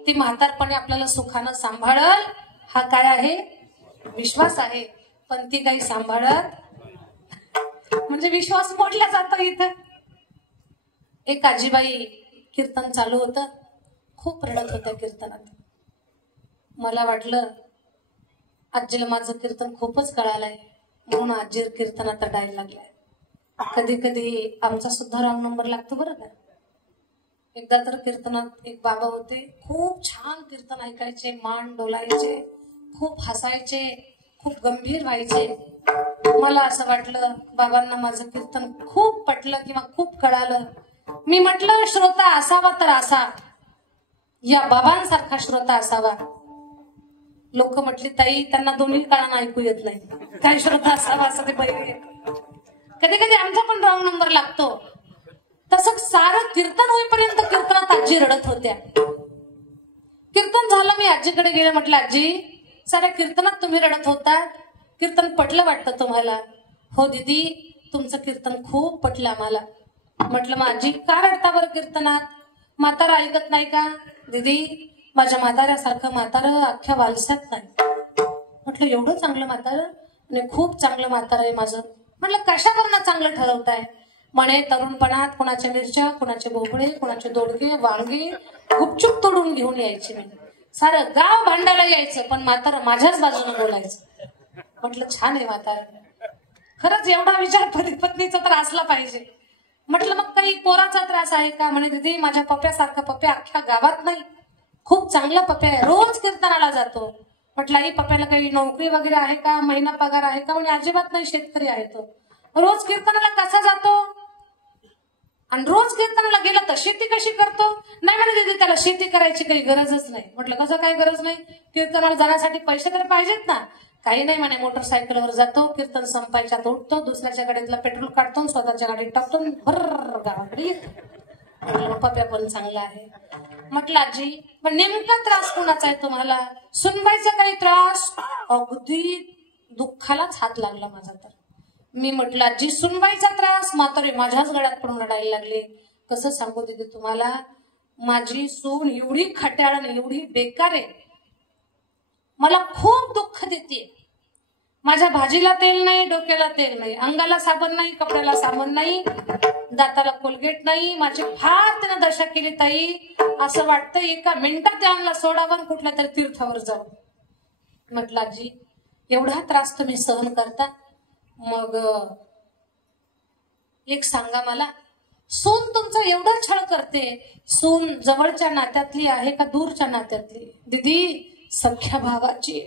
ती म्हातारपणे आपल्याला सुखानं सांभाळल, हा काय आहे? विश्वास आहे. पण ती काही सांभाळत म्हणजे विश्वास मोडला जातो इथं. एक आजीबाई कीर्तन चालू होतं, खूप रडत होत्या कीर्तनात. मला वाटलं आजीला माझं कीर्तन खूपच कळालंय म्हणून आजी कीर्तनात रडायला लागलाय. कधी कधी आमचा सुद्धा रॉंग नंबर लागतो बरं का. एकदा तर कीर्तनात एक बाबा होते, खूप छान कीर्तन ऐकायचे, मान डोलायचे, खूप हसायचे, खूप गंभीर व्हायचे. मला असं वाटलं बाबांना माझं कीर्तन खूप पटलं किंवा खूप कळालं. मी म्हटलं श्रोता असावा तर असा, या बाबांसारखा श्रोता असावा. लोक म्हटली ताई त्यांना दोन्ही काळानं ऐकू येत नाही, काय श्रोता असावा असं ते पहिले. कधी कधी आमचा पण रॉंग नंबर लागतो. तसं सारं कीर्तन होईपर्यंत कीर्तनात आजी रडत होत्या. कीर्तन झालं, मी आजीकडे गेले, म्हटलं आजी साऱ्या कीर्तनात तुम्ही रडत होता, कीर्तन पटलं वाटतं तुम्हाला? हो दीदी, तुमचं कीर्तन खूप पटलं आम्हाला. म्हटलं माझी का रडता बरं कीर्तनात? म्हातारा ऐकत नाही का? दीदी, माझ्या म्हाताऱ्यासारखं म्हातारं अख्ख्या वालसात नाही. म्हटलं एवढं चांगलं म्हातारं? आणि खूप चांगलं म्हातारं आहे माझं. म्हटलं कशावरनं चांगलं ठरवताय? म्हणे तरुणपणात कुणाच्या मिरच्या, कुणाचे भोपळे, कुणाचे दोडके, वांगे गुपचूप तोडून घेऊन यायचे मी. सारं गाव भांडायला यायचं, पण म्हातारं माझ्याच बाजूने बोलायचं. म्हटलं छान आहे म्हातारं. खरंच एवढा विचार पत्नीचा तर असला पाहिजे. म्हटलं मग काही पोराचा त्रास आहे का? म्हणे दीदी, माझ्या पप्प्यासारखा पप्प्या अख्ख्या गावात नाही. खूप चांगला पप्प्या आहे, रोज कीर्तनाला जातो. म्हटलं आई, पप्प्याला काही नोकरी वगैरे आहे का? महिना पगार आहे का? म्हणे अजिबात नाही, शेतकरी आहे तो. रोज कीर्तनाला कसा जातो? आणि रोज कीर्तनाला गेला तर शेती कशी करतो? नाही म्हणे दीदी, त्याला शेती करायची काही गरजच नाही. म्हटलं कसं काय गरज नाही? कीर्तनाला जाण्यासाठी पैसे तर पाहिजेत ना. काही नाही म्हणे, मोटरसायकलवर जातो, कीर्तन संपायच्यात उठतो, दुसऱ्याच्या गाडीतला पेट्रोल काढतो, स्वतःच्या गाडीत टाकतो, भर गावाकडे येतो. पप्या पण चांगला आहे. म्हटलं आजी, पण नेमका त्रास कोणाचा आहे तुम्हाला? सुनबाईचा काही त्रास? अगदी दुःखालाच हात लागला माझा तर. मी म्हटलं आजी, सुनबाईचा त्रास? म्हातारे माझ्याच गळ्यात पडून रडायला लागले. कसं सांगू दीदी तुम्हाला, माझी सून एवढी खट्याळ आणि एवढी बेकार आहे, मला खूप दुःख देते. माझ्या भाजीला तेल नाही, डोक्याला तेल नाही, अंगाला साबण नाही, कपड्याला साबण नाही, दाताला कोलगेट नाही. माझी फार त्यानं दशा केली ताई. असं वाटतं एका मिनिटात त्यांना सोडावं, कुठल्या तरी तीर्थावर जाऊ. म्हटलं आजी, एवढा त्रास तुम्ही सहन करता? मग एक सांगा मला, सून तुमचा एवढा छळ करते, सून जवळच्या नात्यातली आहे का दूरच्या नात्यातली? दीदी, सख्या भावाची.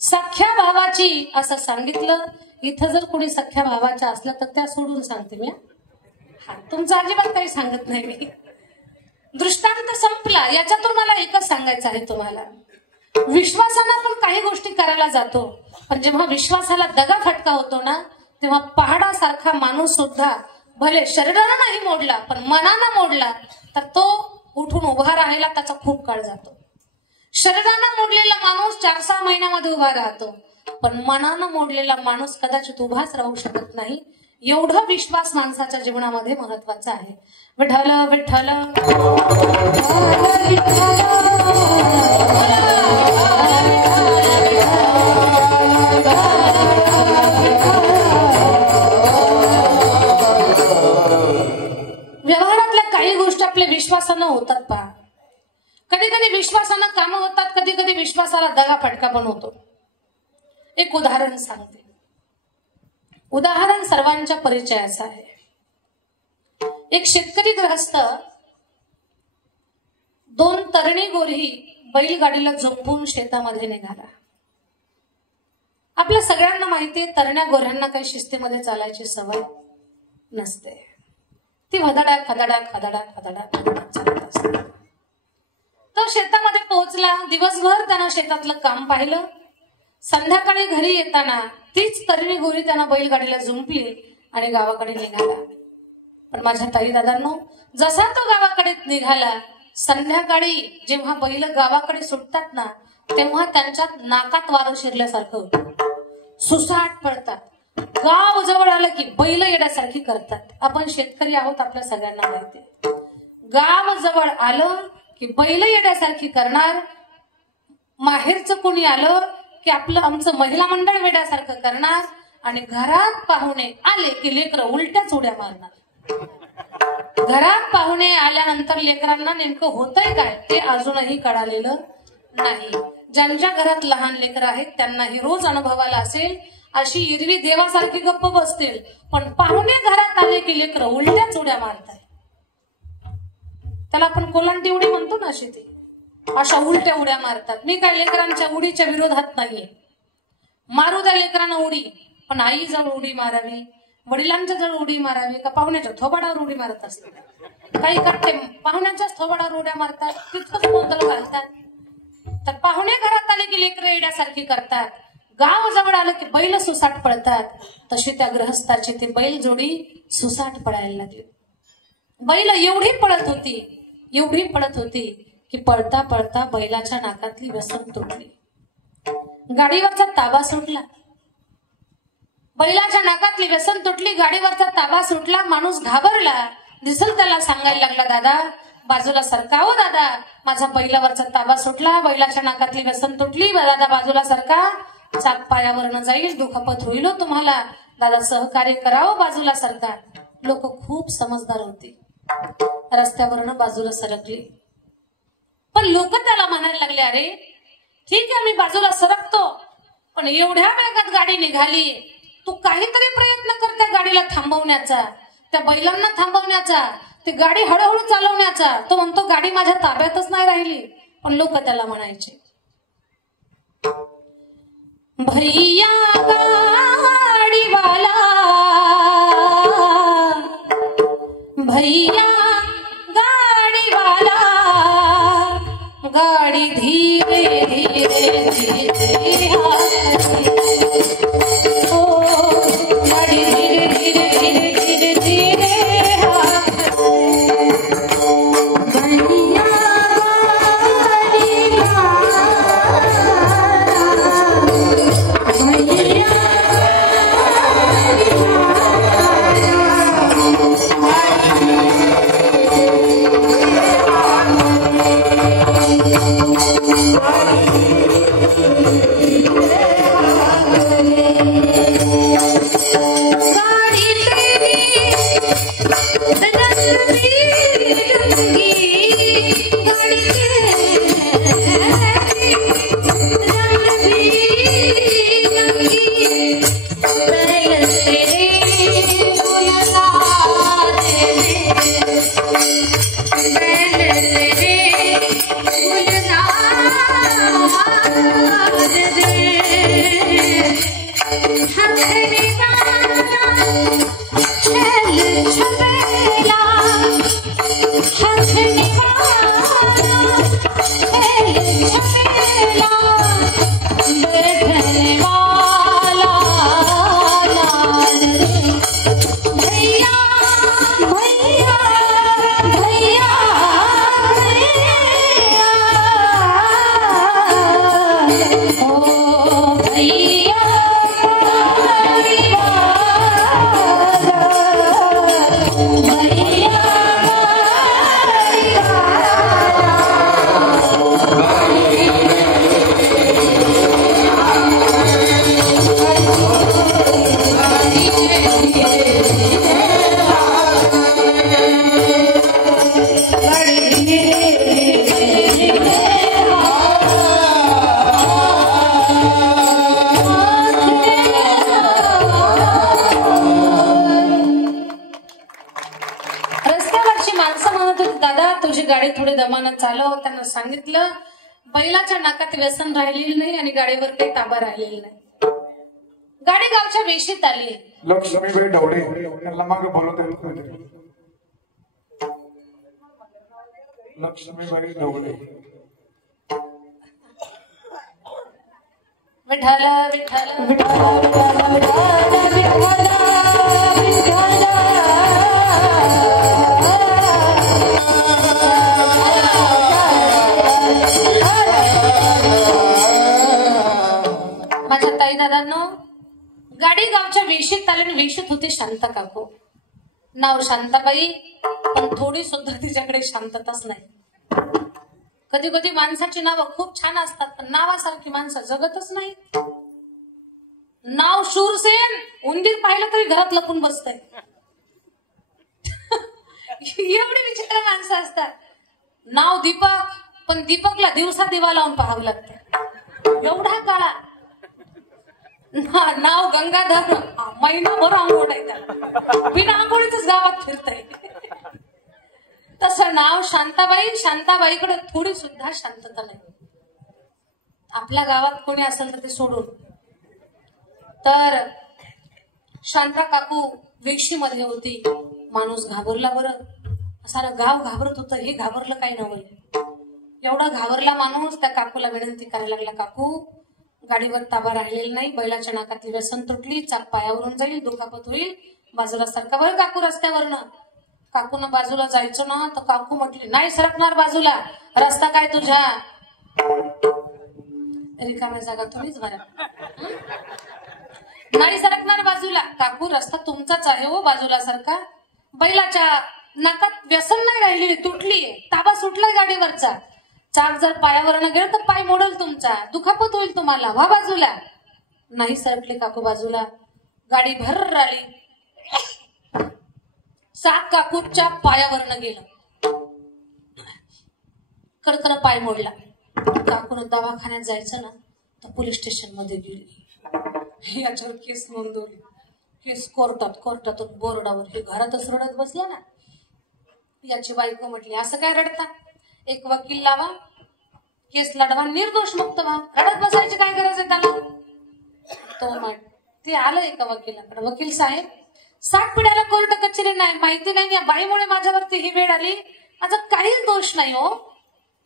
सख्या भावाची असं सांगितलं. इथं जर कोणी सख्या भावाच्या असल्या तर त्या सोडून सांगते मी. हा, तुमचं अजिबात काही सांगत नाही मी. दृष्टांत संपला. याच्यातून मला एकच सांगायचं आहे तुम्हाला, विश्वासानं आपण काही गोष्टी करायला जातो, पण जेव्हा विश्वासाला दगा फटका होतो ना, तेव्हा पहाडासारखा माणूस सुद्धा भले शरीरानं नाही मोडला पण मनानं मोडला तर तो उठून उभा राहायला त्याचा खूप काळ जातो. शरीरानं मोडलेला माणूस 4-6 महिन्यामध्ये उभा राहतो, पण मनानं मोडलेला माणूस कदाचित उभाच राहू शकत नाही. एवढा विश्वास माणसाच्या जीवनामध्ये महत्वाचा आहे. विठ्ठल विठ्ठल व्यवहारातल्या काही गोष्टी आपल्या विश्वासानं होतात पहा. कधी कधी विश्वासानं कामं होतात, कधी कधी विश्वासाला दगा फटका पण होतो. एक उदाहरण सांगते. उदाहरण सर्वांच्या परिचयाचं आहे. एक शेतकरी गृहस्थ 2 तरणी गोरी बैलगाडीला झोपून शेतामध्ये निघाला. आपल्या सगळ्यांना माहितीये, तरण्या गोऱ्यांना काही शिस्तीमध्ये चालायची सवय नसते. ती वदाडा खदाडा खदाडा खदाडा चालत असते. तो शेतामध्ये पोहोचला. दिवसभर त्यानं शेतातलं काम पाहिलं. संध्याकाळी घरी येताना तीच तरणी गोरी त्यानं बैलगाडीला जुंपली आणि गावाकडे निघाला. पण माझ्या ताई दादांनो, जसा तो गावाकडे निघाला, संध्याकाळी जेव्हा बैल गावाकडे सुटतात ना, तेव्हा त्यांच्यात नाकात वारं शिरल्यासारखं होतं. सुसाट पडतात. गाव जवळ आलं की बैल येण्यासारखी करतात. आपण शेतकरी आहोत, आपल्या सगळ्यांना माहिती. गाव जवळ आलं की बैल येण्यासारखी करणार. माहेरचं कोणी आलं की आमचं महिला मंडळ वेड्यासारखं करणार. आणि घरात पाहुणे आले की लेकरं उलट्याच उड्या मारणार. घरात पाहुणे आल्यानंतर लेकरांना नेमकं होतंय काय ते अजूनही कळालेलं नाही. ज्यांच्या घरात लहान लेकरं आहेत त्यांनाही रोज अनुभवाला असेल. अशी इरवी देवासारखी गप्प बसतील, पण पाहुणे घरात आले की लेकरं उलट्याच उड्या मारतात. त्याला आपण कोलांटी उडी म्हणतो ना, अशी ती अशा उलट्या उड्या मारतात. मी काय लेकरांच्या उडीच्या विरोधात नाहीये. मारू द्या लेकरांना उडी, पण आई जवळ उडी मारावी, वडिलांच्या जवळ उडी मारावी का पाहुण्याच्या थोबाडावर उडी मारत असतात. काही कट्टे पाहुण्याच्याच थोबाडावर उड्या मारतात, तिथंच गोंधळ घालतात. तर पाहुणे घरात आले की लेकरं येण्यासारखी करतात. गाव जवळ आलं की बैल सुसाट पळतात. तशी त्या गृहस्थाची ती बैल जोडी सुसाट पळायला लागली. बैल एवढी पळत होती की पळता पळता बैलाच्या नाकातली व्यसन तुटली. गाडीवरचा ताबा सुटला, बैलाच्या नाकातली व्यसन तुटली, गाडीवरचा ताबा सुटला. माणूस घाबरला. दिसल त्याला सांगायला लागला, दादा बाजूला सरका, हो दादा माझा बैलावरचा ताबा सुटला, बैलाच्या नाकातली व्यसन तुटली, दादा बाजूला सरका, चाक पायावरनं जाईल, दुखापत होईल हो तुम्हाला, दादा सहकार्य करावं, बाजूला सरका. लोक खूप समजदार होते, रस्त्यावरनं बाजूला सरकली. पण लोक त्याला म्हणायला लागले, अरे ठीक आहे मी बाजूला सरकतो, पण एवढ्या वेगात गाडी निघाली, तू काहीतरी प्रयत्न कर त्या गाडीला थांबवण्याचा, त्या बैलांना थांबवण्याचा, ती गाडी हळूहळू चालवण्याचा. तो म्हणतो गाडी माझ्या ताब्यातच नाही राहिली. पण लोक त्याला म्हणायचे, भैया गाडीवाला, भैया गाडीवाला, गाडी धीरे धीरे धीरे ओ गाडी धीरे धीरे धीरे धीरे धीरे त्यांना सांगितलं बैलाच्या नाकात व्यसन राहिलेलं नाही आणि गाडीवर काही ताबा राहिलेला नाही. गाडी गावच्या वेशीत आली. लक्ष्मीबाई ढवळे त्यांना मागे बोलवता येत नाही. लक्ष्मीबाई ढवळे विठाल विठाल विठाल विठाल विठाल माझ्या ताई दादांनो, गाडी गावच्या वेशीत आली आणि वेशीत होती शांता काकू. नाव शांताबाई, पण थोडी सुद्धा तिच्याकडे शांतताच नाही. कधी कधी माणसाची नावं खूप छान असतात, पण नावासारखी माणसं जगतच नाही. नाव शूरसेन, उंदीर पाहिलं तरी घरात लपून बसतंय. एवढी विचित्र माणसं असतात. नाव दीपक, पण दीपकला दिवसा दिवा लावून पाहावं लागतं. एवढा काळा. नाव गंगाधर, महिनाभर आंघोळ आहे त्याला, बिना आंघोळीतच गावात फिरतय. तसं नाव शांताबाई, शांताबाईकडे थोडी सुद्धा शांतता नाही. आपल्या गावात कोणी असेल तर ते सोडून. तर शांता काकू वेशीमध्ये होती. माणूस घाबरला. बरं, सारं गाव घाबरत होतं. हे घाबरलं काय नव्हे. एवढा घाबरला माणूस त्या काकूला विनंती करायला लागला, काकू गाडीवर ताबा राहिलेला नाही, बैलाच्या नाकातली व्यसन तुटली, चाक पायावरून जाईल, दुखापत होईल, बाजूला सरका बरं काकू रस्त्यावरनं. काकून बाजूला जायचं ना, तर काकू म्हटली, नाही सरकणार बाजूला, रस्ता काय तुझ्या. रिकाम्या जागा तुम्हीच भरा. नाही सरकणार बाजूला. काकू रस्ता तुमचाच आहे हो, बाजूला सरका. बैलाच्या नाकात व्यसन नाही राहिली, तुटलीये, ताबा सुटलाय गाडीवरचा. चाक जर पायावर न गेलं तर पाय मोडल तुमचा, दुखापत होईल तुम्हाला, व्हा बाजूला. नाही सरकली काकू बाजूला. गाडी भर आली. चाक काकूच्या पायावरनं गेलं. कडकडं पाय मोडला. काकून दवाखान्यात जायचं ना तर पोलीस स्टेशन मध्ये गेली. याच्यावर केस नोंदवली. केस कोर्टातून बोर्डावर. हे घरातच रडत बसला ना. याची बायको म्हटली असं काय रडता, एक वकील लावा, केस लढवा, निर्दोष मुक्त व्हा. रडत बसायची काय गरज आहे त्याला. तो ते आलं एका वकिलाकडे. वकील साहेब, 60 पिढ्याला कोर्ट कचेरी नाही, माहिती नाही, या बाईमुळे माझ्यावरती ही वेळ आली, माझा काहीच दोष नाही हो.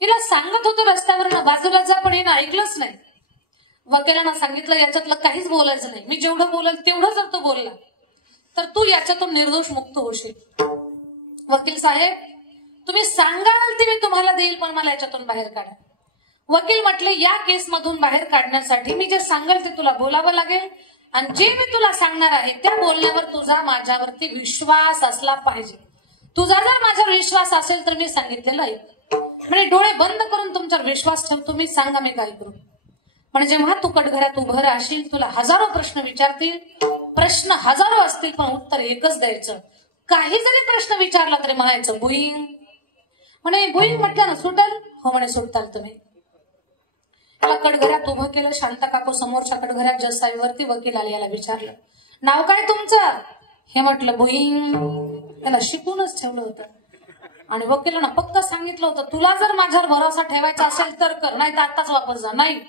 हिला सांगत होतो रस्त्यावर बाजूला जा, पण हिनं ऐकलंच नाही. वकिलांना सांगितलं याच्यातलं काहीच बोलायचं नाही, मी जेवढं बोलेल तेवढं जर तो बोलला तर तू याच्यातून निर्दोष मुक्त होशील. वकील साहेब, तुम्ही सांगाल ते मी तुम्हाला देईल, पण मला याच्यातून बाहेर काढा. वकील म्हटले या केस मधून बाहेर काढण्यासाठी मी जे सांगेल ते तुला बोलावं लागेल, आणि जे मी तुला सांगणार आहे त्या बोलण्यावर तुझा माझ्यावरती विश्वास असला पाहिजे. तुझा जर माझ्यावर विश्वास असेल तर मी सांगितलेलं ऐक. म्हणजे डोळे बंद करून तुमच्यावर विश्वास ठेवतो, मी सांगा मी काय करू. म्हणजे जेव्हा तू कटघऱ्यात उभं राहशील तुला हजारो प्रश्न विचारतील, प्रश्न हजारो असतील पण उत्तर एकच द्यायचं. काही जरी प्रश्न विचारला तरी म्हणायचं बुईंग. म्हणे बुईंग म्हटलं ना सुटल. हो म्हणे सुटताल तुम्ही. त्याला कटघऱ्यात उभं केलं. शांता काकू समोरच्या कटघऱ्यात जसाईवरती. वकील आले, याला विचारलं नाव काय तुमचं. हे म्हटलं बुईंग. त्याला शिकूनच ठेवलं होतं. आणि वकिलांना फक्त सांगितलं होतं तुला जर माझ्यावर भरोसा ठेवायचा असेल तर कर, नाही तर आताच वापस जा. नाही,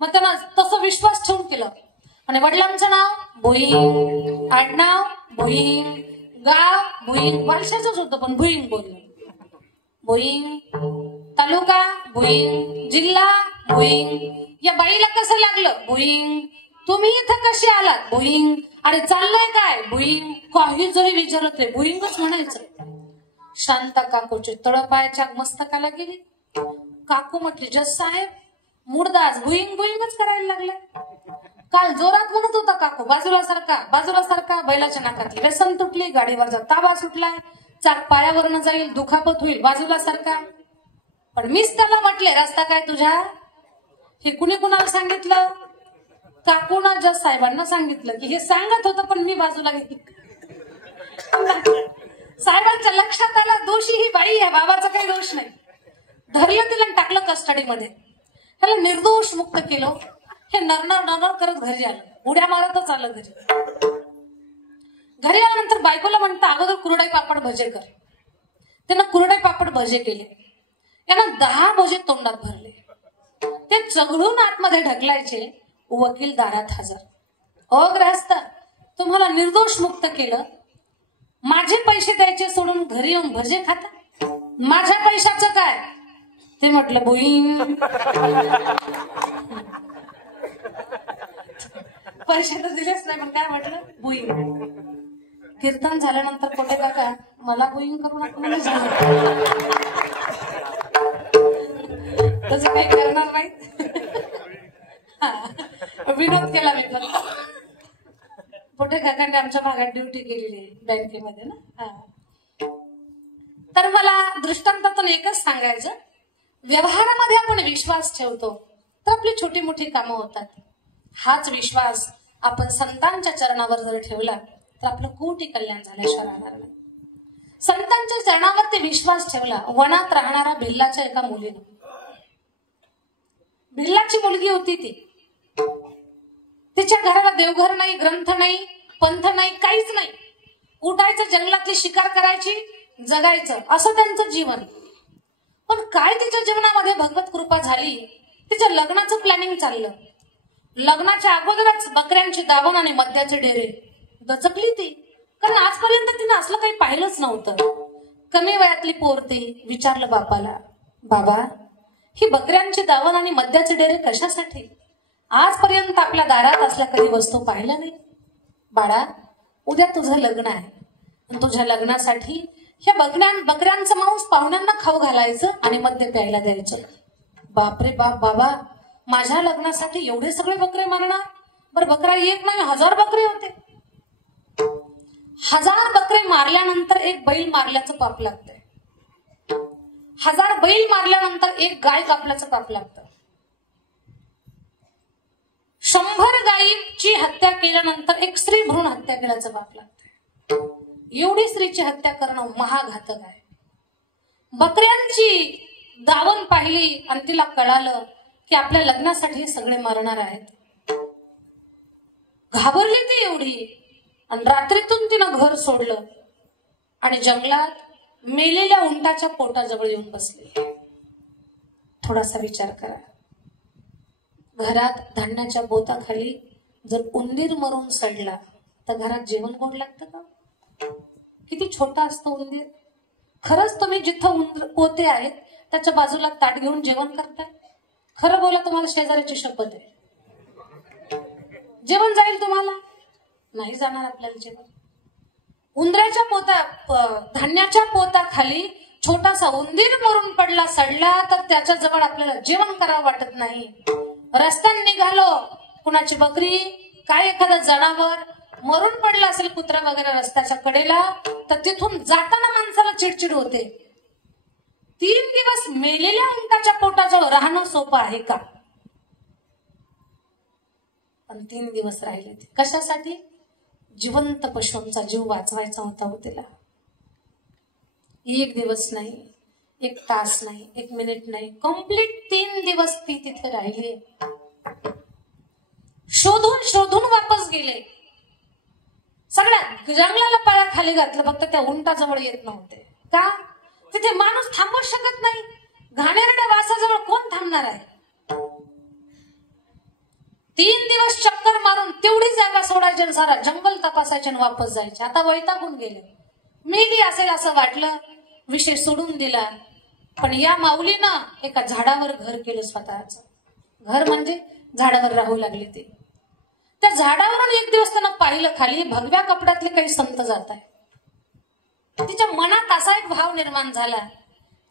मग त्यांना तसं विश्वास ठेवून केलं. आणि वडिलांचं नाव भुईंग, आडनाव भुईंग, गाव भुईंग, वर्षाचंच होतं पण भुईंग बोललं. भुईंग, तालुका भुईंग, जिल्हा भुईंग. या बाईला कसं लागलं भुईंग. तुम्ही इथं कशी आलात भुईंग. अरे चाललंय काय भुईंग. काही जरी विचारत रे भुईंगच म्हणायचं. शांता काकूची तळपायाच्या मस्तकाला गेली. काकू म्हटली जज साहेब, मुर्दाज भुईंग भुईंगच करायला लागले. काल जोरात म्हणत होता काकू बाजूला सारखा बाजूला सारखा. बैलाच्या नाकातली व्यसन तुटली, गाडीवरचा ताबा सुटलाय, चाक पायावरनं जाईल, दुखापत होईल, बाजूला सारखा. पण मीच त्याला म्हटले रस्ता काय तुझ्या. हे कुणी कुणाला सांगितलं. काकूना जज साहेबांना सांगितलं की हे सांगत होतं पण मी बाजूला गेली. साहेबांच्या लक्षात आलं दोषी ही बाई आहे, बाबाचा काही दोष नाही. धरलं तिला टाकलं कस्टडीमध्ये. त्याला निर्दोष मुक्त केलं. हे नरनर करत घरी आलं. उड्या मारतच आलं घरी. घरी आल्यानंतर बायकोला म्हणतं अगोदर कुरडई पापड भजे कर. त्यानं कुरडई पापड भजे केले. यांना 10 भजे तोंडात भरले. ते चघळून आतमध्ये ढकलायचे. वकील दारात हजर. ओ ग्रहस्थ, तुम्हाला निर्दोष मुक्त केलं, माझे पैसे द्यायचे सोडून घरी येऊन भजे खाता, माझ्या पैशाचं काय. ते म्हटलं बुईंग. पैसे तर दिलेच नाही पण काय म्हटलं बुईंग. कीर्तन झाल्यानंतर कोठे काका मला बुईंग करून आपण तसं काही करणार नाही. विनोद केला मी पण. कुठे काकांनी आमच्या भागात ड्युटी केलेली आहे बँकेमध्ये ना. तर मला दृष्टांतातून एकच सांगायचं, व्यवहारामध्ये आपण विश्वास ठेवतो तर आपली छोटी मोठी कामं होतात. हाच विश्वास आपण संतांच्या चरणावर जर ठेवला तर आपलं कोटी कल्याण झाल्याशिवाय राहणार नाही. संतांच्या चरणावरती विश्वास ठेवला. वनात राहणाऱ्या भिल्लाच्या एका मुलीनं, भिल्लाची मुलगी होती ती. तिच्या घराला देवघर नाही, ग्रंथ नाही, पंथ नाही, काहीच नाही. उठायचं, जंगलातली शिकार करायची, जगायचं, असं त्यांचं जीवन. पण काय तिच्या जीवनामध्ये भगवत कृपा झाली. तिच्या लग्नाचं प्लॅनिंग चाललं. लग्नाच्या अगोदरच बकऱ्यांची दावण आणि मद्याचे डेरे. दचकली ती, कारण आजपर्यंत तिनं असलं काही पाहिलंच नव्हतं. कमी वयातली पोरती. विचारलं बापाला, बाबा ही बकऱ्यांची दावण आणि मद्याचे डेरे कशासाठी. आजपर्यंत आपल्या दारात असल्या कधी वस्तू पाहिल्या नाही. बाळा उद्या तुझं लग्न आहे आणि तुझ्या लग्नासाठी ह्या बकऱ्यांचं मांस पाहुण्यांना खाऊ घालायचं आणि मद्य प्यायला द्यायचं. बापरे बाप बाबा, माझ्या लग्नासाठी एवढे सगळे बकरे मारणार? बरं, बकरा एक नाही 1000 बकरे होते. 1000 बकरे मारल्यानंतर एक बैल मारल्याचं पाप लागतंय. 1000 बैल मारल्यानंतर एक गाय कापल्याचं पाप लागतं. 100 गायीची हत्या केल्यानंतर एक स्त्री भ्रूण हत्या केल्याचं पाप लागतंय. एवढी स्त्रीची हत्या करणं महाघातक आहे. बकऱ्यांची दावण पाहिली आणि तिला कळालं की आपल्या लग्नासाठी सगळे मरणार आहेत. घाबरली ती एवढी आणि रात्रीतून तिनं घर सोडलं आणि जंगलात मेलेल्या उंटाच्या पोटाजवळ येऊन बसली. थोडासा विचार करा, घरात धान्याच्या बोताखाली जर उंदीर मरून सडला तर घरात जेवण गोड लागतं का? किती छोटा असतो उंदीर. खरंच तुम्ही जिथं पोते आहेत त्याच्या बाजूला ताट घेऊन जेवण करताय? खरं बोला, तुम्हाला शेजाऱ्याची शपथ आहे. जेवण जाईल तुम्हाला? नाही जाणार आपल्याला जेवण. उंदराच्या धान्याच्या पोताखाली छोटासा उंदीर मरून पडला, सडला तर त्याच्या जवळ आपल्याला जेवण करावं वाटत नाही. रस्त्याने निघालो, कुणाची बकरी काय एखादा जनावर मरून पडला असेल, कुत्रा वगैरे रस्त्याच्या कडेला, तर तिथून जाताना माणसाला चिडचिड होते. 3 दिवस मेलेल्या उंटाच्या पोटाजवळ राहणं सोपं आहे का? पण 3 दिवस राहिले. कशासाठी? जिवंत पशुंचा जीव वाचवायचा होता हो तिला. 1 दिवस नाही, 1 तास नाही, 1 मिनिट नाही, कंप्लीट 3 दिवस ती तिथे राहिली. शोधून शोधून वापस गेले. सगळ्या जंगलाला पाया खाली घातलं, फक्त त्या उंटाजवळ येत नव्हते. का? तिथे माणूस थांबू शकत नाही. घाणेरड्या वासाजवळ कोण थांबणार आहे? 3 दिवस चक्कर मारून तेवढी जागा सोडायची आणि सारा जंगल तपासायचे आणि वापस जायचे. आता वैतागून गेले. मेली असेल असं वाटलं, विषय सोडून दिला. पण या माऊलीनं एका झाडावर घर केलं स्वतःच. घर म्हणजे झाडावर राहू लागले ते. त्या झाडावरून एक दिवस त्यानं पाहिलं खाली भगव्या कपड्यातले काही संत जात आहे. तिच्या मनात असा एक भाव निर्माण झाला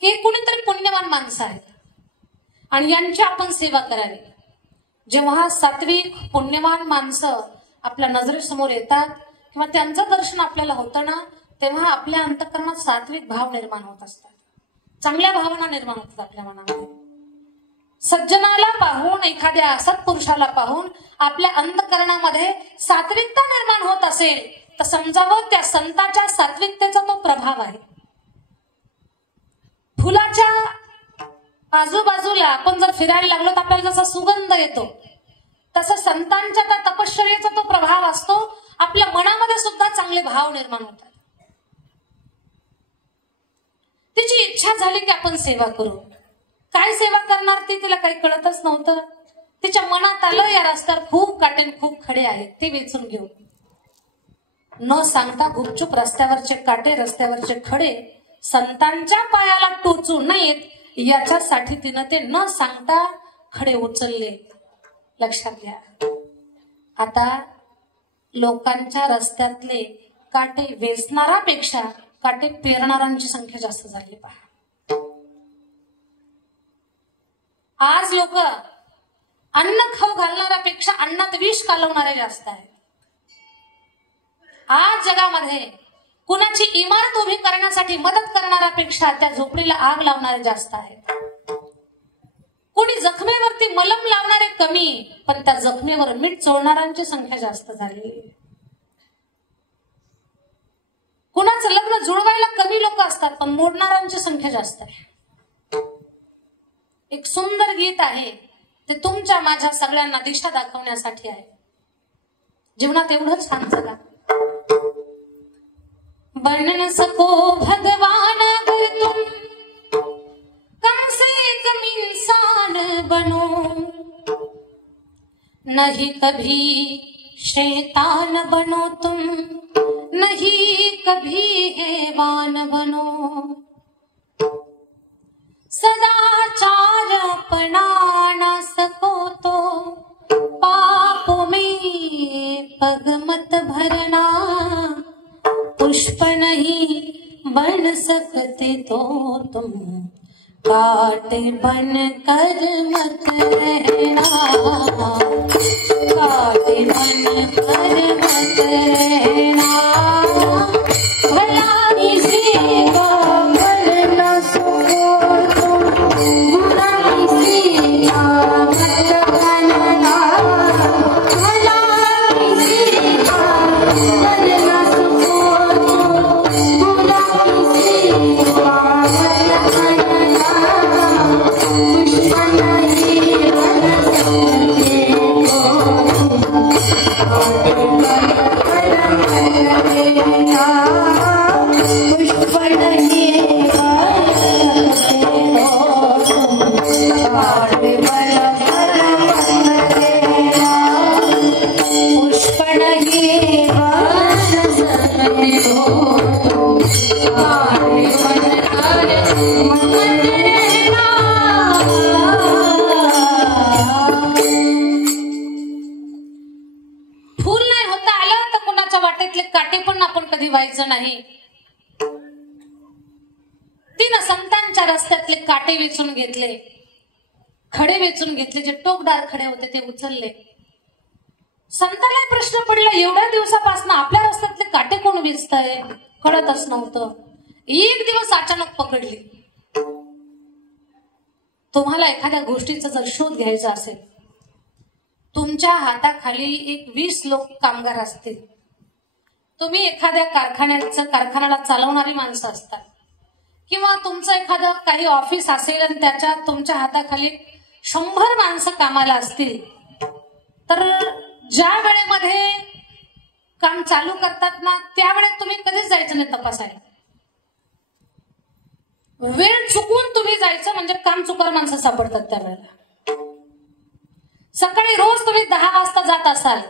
की कुणीतरी पुण्यवान माणसं आहेत आणि यांची आपण सेवा करावी. जेव्हा सात्विक पुण्यवान माणसं आपल्या नजरेसमोर येतात किंवा त्यांचं दर्शन आपल्याला होतं ना, तेव्हा आपल्या अंतःकरणात सात्विक भाव निर्माण होत असतात. चांगल्या भावना निर्माण होतात आपल्या मनामध्ये. सज्जनाला पाहून, एखाद्या सत्पुरुषाला पाहून आपल्या अंतःकरणामध्ये सात्विकता निर्माण होत असेल तर समजावं त्या संताच्या सात्विकतेचा तो प्रभाव आहे. फुलाच्या आजूबाजूला आपण जर फिरायला लागलो तर आपल्याला जसा सुगंध येतो, तसं संतांच्या त्या तपश्चर्येचा तो प्रभाव असतो. आपल्या मनामध्ये सुद्धा चांगले भाव निर्माण होतात. तिची इच्छा झाली की आपण सेवा करू. काय सेवा करणार ती, तिला काही कळतच नव्हतं. तिच्या मनात आलं या रस्त्यावर खूप काटे खूप खडे आहेत, ते वेचून घेऊ. न सांगता गुपचूप रस्त्यावरचे काटे, रस्त्यावरचे खडे संतांच्या पायाला टोचू नयेत याच्यासाठी तिनं ते न सांगता खडे उचलले. लक्षात घ्या, आता लोकांच्या रस्त्यातले काटे वेचणारापेक्षा काटे पेरणाऱ्यांची संख्या जास्त झाली. पहा, आज लोक अन्न खाऊ घालणाऱ्यापेक्षा अन्नात विष कालवणारे जास्त आहेत. आज जगामध्ये कुणाची इमारत उभी करण्यासाठी मदत करणाऱ्यापेक्षा त्या झोपडीला आग लावणारे जास्त आहेत. कोणी जखमेवरती मलम लावणारे कमी, पण त्या जखमेवर मीठ चोळणाऱ्यांची संख्या जास्त झाली. कुणाचं लग्न जुळवायला कमी लोक असतात, पण मोडणाऱ्यांची संख्या जास्त आहे. एक सुंदर गीत आहे, ते तुमच्या माझ्या सगळ्यांना दिशा दाखवण्यासाठी आहे. जीवनात एवढं छान जगा. बन न सको भगवान अगर तुम, कम से कम इंसान बनो. नहीं कभी शैतान बनो तुम, नहीं कभी हैवान बनो. सदाचार अपना ना सको तो पापों में पग मत भरना. पुष्प नहीं बन सकते तो तुम काटे बन कर मत रहना, काटे बन कर मत रहना, भला किसी का मन न सुनो तुम, बुरा किसी का मत बनना, भला किसी का मन न सुनो तुम, बुरा किसी का मत बनना, दुश्मन ही बन सकते हो तुम, फूल नाही होता आलं तर कुणाच्या वाटेतले काटे पण आपण कधी व्हायचं नाही. 3 संतांच्या रस्त्यातले काटे वेचून घेतले, खडे वेचून घेतले, जे टोकदार खडे होते ते उचलले. संतांना प्रश्न पडला, एवढ्या दिवसापासून आपल्या रस्त्यातले काटे कोण वेचतंय, कळतच नव्हतं. एक दिवस अचानक पकडली. तुम्हाला एखाद्या गोष्टीचा जर शोध घ्यायचा असेल, तुमच्या हाताखाली एक 20 लोक कामगार असतील, तुम्ही एखाद्या कारखान्याला चालवणारी माणसं असतात, किंवा तुमचं एखादं काही ऑफिस असेल आणि त्याच्यात तुमच्या हाताखाली 100 माणसं कामाला असतील, तर ज्या वेळेमध्ये काम चालू करतात ना, त्यावेळेत तुम्ही कधीच जायचं नाही तपासायला. वेळ चुकून तुम्ही जायचं म्हणजे काम चुकार माणसं सापडतात त्यावेळेला. सकाळी रोज तुम्ही 10 वाजता जात असाल,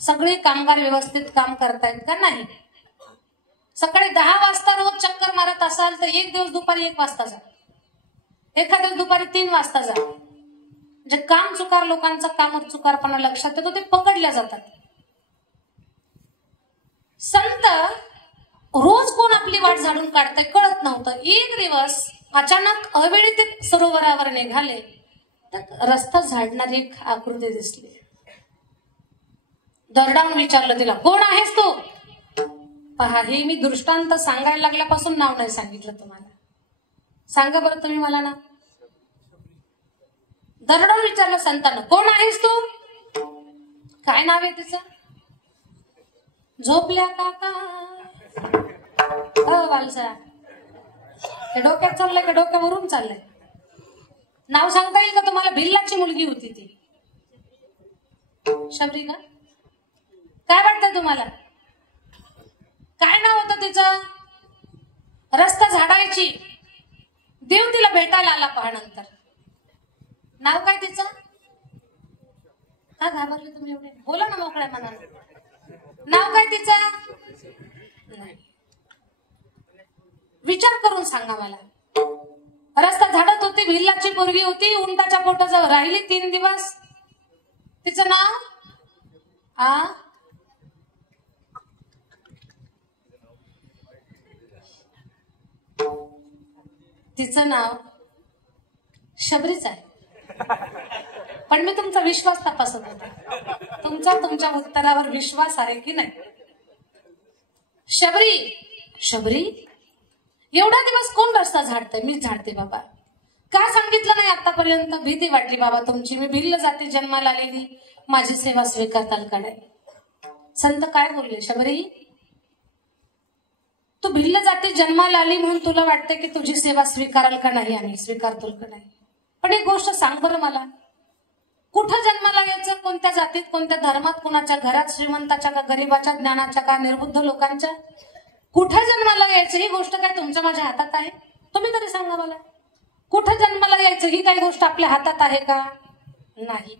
सगळे कामगार व्यवस्थित काम करतायत का नाही. सकाळी 10 वाजता रोज चक्कर मारत असाल तर एक दिवस दुपारी 1 वाजता जा, एखाद्या दिवस दुपारी 3 वाजता जा. म्हणजे काम चुकार लोकांचा कामच चुकारपणा लक्षात येतो, ते पकडल्या जातात. संत रोज कोण आपली वाट झाडून काढताय कळत नव्हतं. एक दिवस अचानक अवेळी ते सरोवरावर निघाले तर रस्ता झाडणारी एक आकृती दिसली. दरडावून विचारलं तिला, कोण आहेस तू. पहा, हे मी दृष्टांत सांगायला लागल्यापासून नाव नाही सांगितलं तुम्हाला. सांगा बरं तुम्ही मला ना. दरडावून विचारलं संतानं, कोण आहेस तू. काय नाव आहे तिचं. झोपल्या काका. वालसा हे डोक्यात चाललंय का डोक्यावरून चाललंय. नाव सांगता येईल का तुम्हाला. भिल्लाची मुलगी होती ती. शबरी का. काय वाटतंय तुम्हाला. काय नाव होतं तिचं. रस्ता झाडायची. देव तिला भेटायला आला पहा नंतर. नाव काय तिचं. का घाबरले तुम्ही एवढे. बोला ना मोकळ्या मनाने. नाव काय तिचं. नाही, विचार करून सांगा मला. रस्ता झाडत होती. भिल्लाची पोरगी होती. उंटाच्या पोटाजवळ राहिली 3 दिवस. तिचं नाव तिचं नाव शबरीच आहे. पण मी तुमचा विश्वास तपासत होते. तुमच्या उत्तरावर विश्वास आहे की नाही. शबरी. शबरी एवढा दिवस कोण रस्ता झाडतंय. मीच झाडते बाबा. का सांगितलं नाही आतापर्यंत. भीती वाटली बाबा तुमची. मी भिल्ल जाती जन्माला आलेली. माझी सेवा स्वीकारताल का नाही. संत काय बोलले. शबरी तू भिल्ल जाती जन्माला आली म्हणून तुला वाटते की तुझी सेवा स्वीकाराल का नाही आणि स्वीकारतोल का नाही. पण एक गोष्ट सांग बरं मला. कुठं जन्माला यायचं. कोणत्या जातीत कोणत्या धर्मात. कुणाच्या घरात. श्रीमंताच्या का गरीबाच्या. ज्ञानाच्या का निर्बुद्ध लोकांच्या. कुठं जन्माला यायचं ही गोष्ट काय तुमच्या माझ्या हातात आहे. तुम्ही तरी सांगा मला. कुठं जन्माला यायचं ही काही गोष्ट आपल्या हातात आहे का. नाही.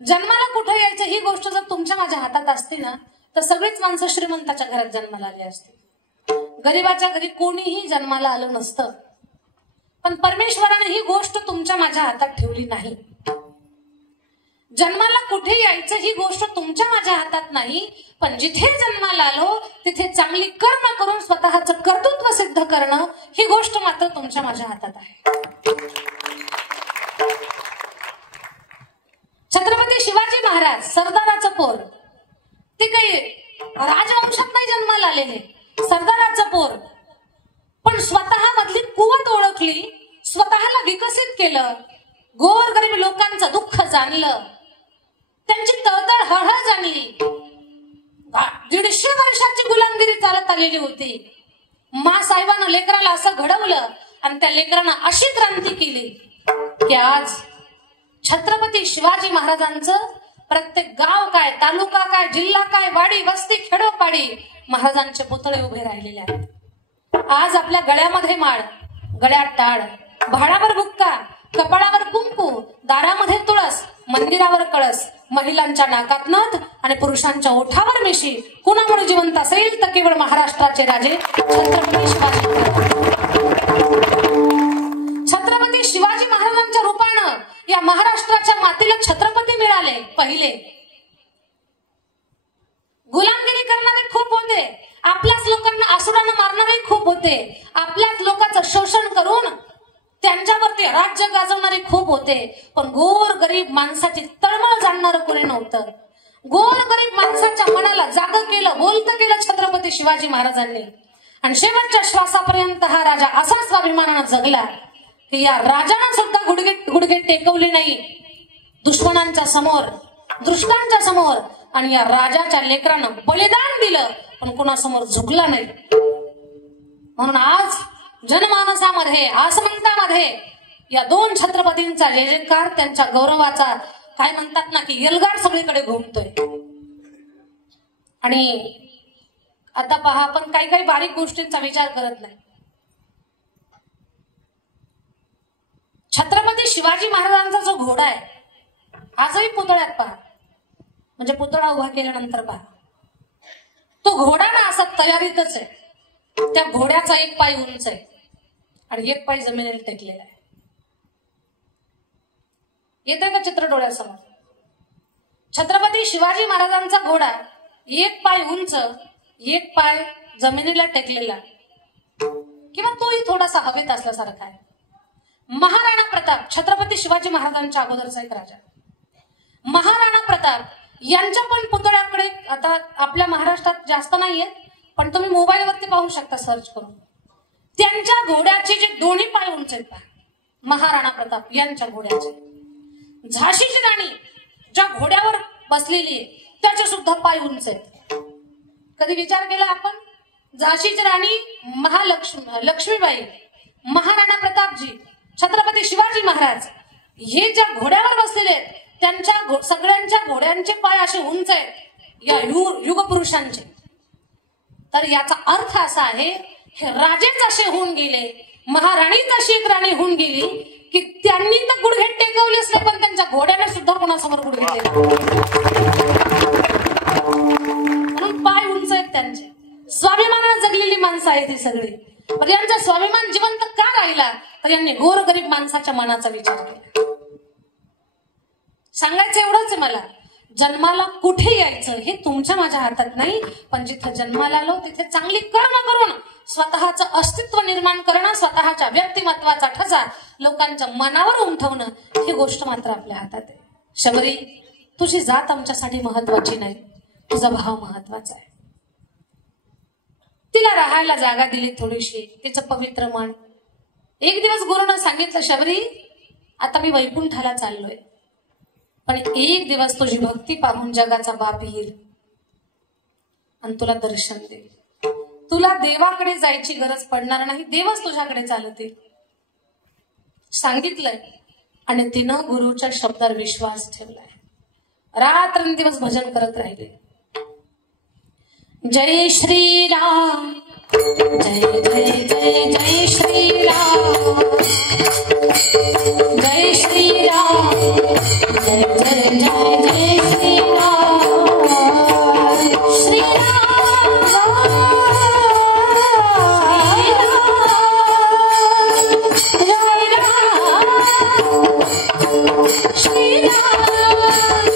जन्माला कुठं यायचं ही गोष्ट जर तुमच्या माझ्या हातात असते ना तर सगळीच माणसं श्रीमंताच्या घरात जन्माला आली असते. गरीबाच्या घरी कोणीही जन्माला आलं नसतं. पण परमेश्वराने ही गोष्ट तुमच्या माझ्या हातात ठेवली नाही. जन्माला कुठे यायचं ही गोष्ट तुमच्या माझ्या हातात नाही, पण जिथे जन्माला आलो तिथे चांगली कर्म करून स्वतःचं कर्तृत्व सिद्ध करणं ही गोष्ट मात्र तुमच्या माझ्या हातात आहे. छत्रपती शिवाजी महाराज सरदाराचं पोर, ते काही राजवंशात नाही जन्माला आलेले, सरदाराचं पोर, पण स्वतः मधली कुवत ओळखली, स्वतःला विकसित केलं, गोरगरीब लोकांचं दुःख जाणलं, त्यांची तळतळ हळहळ जाणली. 150 वर्षाची गुलामगिरी चालत आलेली होती. मा साहेबांना लेकराला असं घडवलं आणि त्या लेकरानं अशी क्रांती केली की आज छत्रपती शिवाजी महाराजांचं प्रत्येक गाव काय, तालुका काय, जिल्हा काय, वाडी वस्ती खेडोपाडी महाराजांचे पुतळे उभे राहिलेले आहेत. आज आपल्या गळ्यामध्ये माळ, गळ्यात टाळ, भाडावर बुक्का, कपाळावर कुंकू, दारामध्ये तुळस, मंदिरावर कळस, महिलांच्या नाकात नथ आणि पुरुषांच्या ओठावर मिशी. कुणामुळे जिवंत असेल तर केवळ महाराष्ट्राचे राजे छत्रपती शिवाजी महाराज. छत्रपती शिवाजी महाराजांच्या रूपानं या महाराष्ट्राच्या मातीला छत्रपती मिळाले. पहिले गुलामगिरी करणारे खूप होते, आपल्याच लोकांना आसुरानं मारणारे खूप होते, आपल्याच लोकांचं शोषण करून त्यांच्यावरती राज्य गाजवणारे खूप होते, पण गोर गरीब माणसाची तळमळ जाणणारं कोणी नव्हतं. गोर गरीब माणसाच्या मनाला जागं केलं, बोलतं केलं छत्रपती शिवाजी महाराजांनी. आणि शेवटच्या श्वासापर्यंत हा राजा असा स्वाभिमानानं जगला की या राजानं सुद्धा गुडघे टेकवले नाही दुश्मनांच्या समोर, दुष्टांच्या समोर, आणि या राजाच्या लेकरानं बलिदान दिलं पण कुणासमोर झुकला नाही. म्हणून आज जनमानसामध्ये, आसमंतामध्ये या दोन छत्रपतींचा जय जयकार, त्यांच्या गौरवाचा काय म्हणतात ना की एल्गार सगळीकडे घुमतोय. आणि आता पहा, आपण काही काही बारीक गोष्टींचा विचार करत नाही. छत्रपती शिवाजी महाराजांचा जो घोडा आहे आजही पुतळ्यात पहा, म्हणजे पुतळा उभा केल्यानंतर पहा, तो घोडा ना असा तयारीतच आहे. त्या घोड्याचा एक पाय उंच आहे आणि एक पाय जमिनीला टेकलेला आहे. येते का चित्र डोळ्यासमोर? छत्रपती शिवाजी महाराजांचा घोडा एक पाय उंच, एक पाय जमिनीला टेकलेला, किंवा तोही थोडासा हवेत असल्यासारखा आहे. महाराणा प्रताप, छत्रपती शिवाजी महाराजांच्या अगोदरचा एक राजा, महाराणा प्रताप यांच्या पण पुतळ्याकडे आता आपल्या महाराष्ट्रात जास्त नाहीये, पण तुम्ही मोबाईलवरती पाहू शकता सर्च करून. त्यांच्या घोड्याचे जे दोन्ही पाय उंच आहेत, महाराणा प्रताप यांच्या घोड्याचे. झाशीची राणी ज्या घोड्यावर बसलेली आहे त्याचे सुद्धा पाय उंच आहेत. कधी विचार केला आपण? झाशीची राणी लक्ष्मीबाई, महाराणा प्रतापजी, छत्रपती शिवाजी महाराज हे ज्या घोड्यावर बसलेले आहेत त्यांच्या सगळ्यांच्या घोड्यांचे पाय असे उंच आहेत या युगपुरुषांचे. तर याचा अर्थ असा आहे, हे राजेच असे होऊन गेले, महाराणीच अशी एक राणी होऊन गेली की त्यांनी तर गुडघे टेकवले असले पण त्यांच्या घोड्याने सुद्धा कोणासमोर गुडघे टेकवले. म्हणून पाय उंच आहेत त्यांचे. स्वाभिमानाने जगलेली माणसं आहेत ही सगळी. पण यांचा स्वाभिमान जिवंत का राहिला? तर यांनी गोरगरीब माणसाच्या मनाचा विचार केला. सांगायचं एवढंच आहे मला, जन्माला कुठे यायचं हे तुमच्या माझ्या हातात नाही, पण जिथे जन्माला आलो तिथे चांगली कर्म करून स्वतःचं अस्तित्व निर्माण करणं, स्वतःच्या व्यक्तिमत्वाचा ठसा लोकांच्या मनावर उमटवणं ही गोष्ट मात्र आपल्या हातात आहे. शबरी, तुझी जात आमच्यासाठी महत्वाची नाही, तुझा भाव महत्वाचा आहे. तिला राहायला जागा दिली थोडीशी, तिचं पवित्र मन. एक दिवस गुरुनं सांगितलं, शबरी आता मी वैकुंठाला चाललोय, पण एक दिवस तुझी भक्ती पाहून जगाचा बाप येईल आणि तुला दर्शन देईल. तुला देवाकडे जायची गरज पडणार नाही, देवच तुझ्याकडे चालतील. सांगितलंय आणि तिनं गुरुच्या शब्दावर विश्वास ठेवलाय. रात्रंदिवस भजन करत राहिले. जय श्रीराम, जय जय जय जय श्रीराम, जय श्रीराम, जय जय जय जय श्रीराम, श्रीराम श्रीराम श्रीराम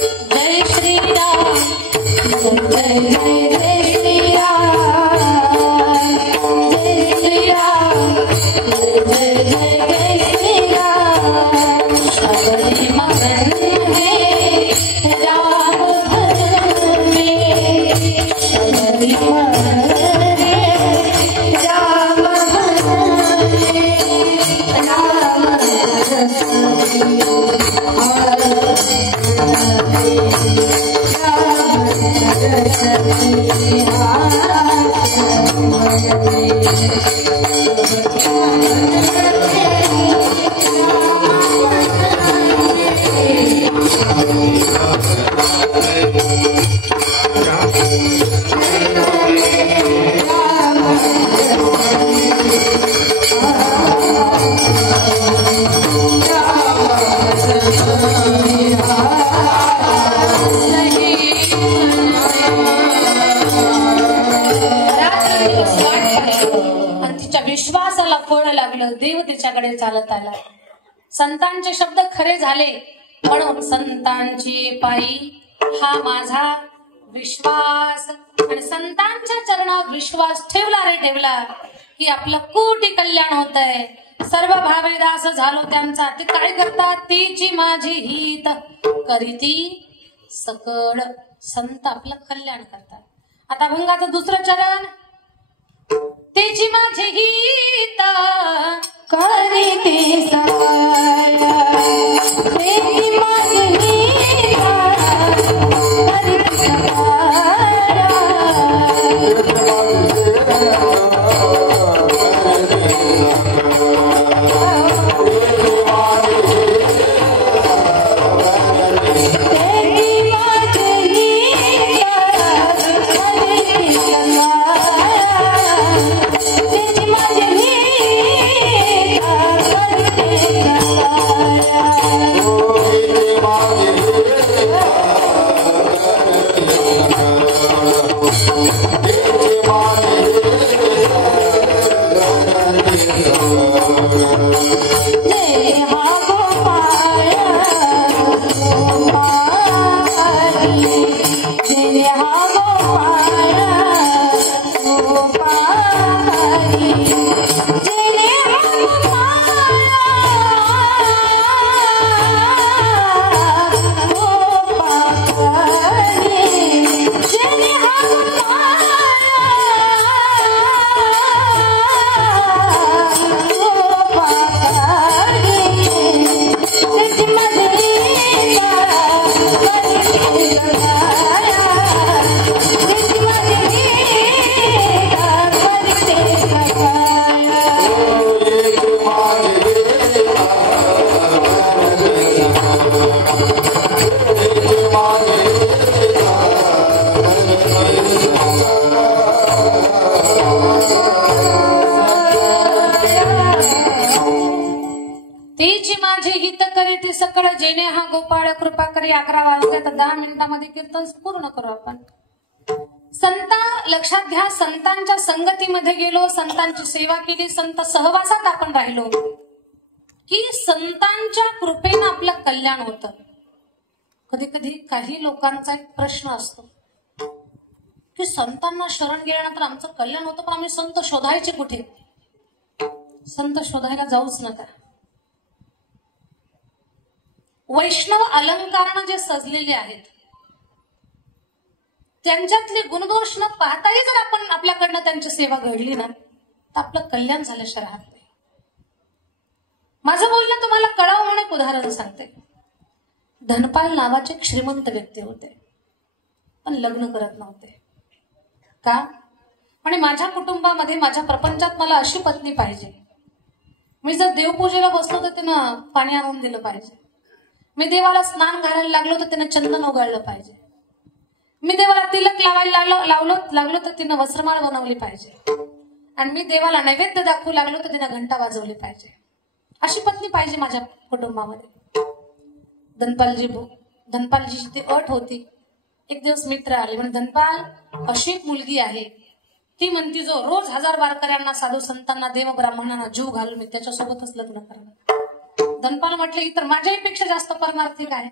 विश्वासाला फळ लागलं, देव तिच्याकडे चालत आला. संतांचे शब्द खरे झाले म्हणून संतांची पायी हा माझा विश्वास. आणि संतांच्या चरणात विश्वास ठेवला रे ठेवला की आपलं कोटी कल्याण होत आहे. सर्व भावेदास झालो त्यांचा. ते काय करतात? तीची माझी हित करीती सकळ. संत आपलं कल्याण करतात. आता अभंगाचं दुसरं चरण. तेची माझी हित करीती सकळ. तेची माझी हित करीती सकळ. सकळ जेणे हा गोपाळ कृपा करी. 11 वाजता तर 10 मिनिटांमध्ये कीर्तन पूर्ण करू आपण. संत लक्षात घ्या, संतांच्या संगतीमध्ये गेलो, संतांची सेवा केली, संत सहवासात आपण राहिलो की संतांच्या कृपेनं आपलं कल्याण होतं. कधी कधी काही लोकांचा एक प्रश्न असतो की संतांना शरण गेल्यानंतर आमचं कल्याण होतं, पण आम्ही संत शोधायचे कुठे? संत शोधायला जाऊच नका. वैष्णव अलंकारानं जे सजलेले आहेत त्यांच्यातले गुणदोष न पाहताही जर आपण आपल्याकडनं त्यांची सेवा घडली ना तर आपलं कल्याण झाल्याशिवाय राहत नाही. माझं बोलणं तुम्हाला कळावं म्हणून एक उदाहरण सांगते. धनपाल नावाचे एक श्रीमंत व्यक्ती होते, पण लग्न करत नव्हते. का? आणि माझ्या कुटुंबामध्ये, माझ्या प्रपंचात मला अशी पत्नी पाहिजे. मी जर देवपूजेला बसलो तर तिनं पाणी आणून दिलं पाहिजे. मी देवाला स्नान घालायला लागलो तर तिनं चंदन उगाळलं पाहिजे. मी देवाला तिलक लावायला लागलो तर तिनं वस्त्रमाळ बनवली पाहिजे. आणि मी देवाला नैवेद्य दाखवू लागलो तर तिनं घंटा वाजवली पाहिजे. अशी पत्नी पाहिजे माझ्या कुटुंबामध्ये. धनपालजीची ती अट होती. एक दिवस मित्र आले म्हणजे, धनपाल अशी एक मुलगी आहे, ती म्हणती जो रोज 1000 वारकऱ्यांना, साधू संतांना, देव ब्राह्मणांना जीव घालून मी त्याच्यासोबतच लग्न करणार. धनपाल म्हटले, ही तर माझ्याही पेक्षा जास्त परमार्थिक आहे.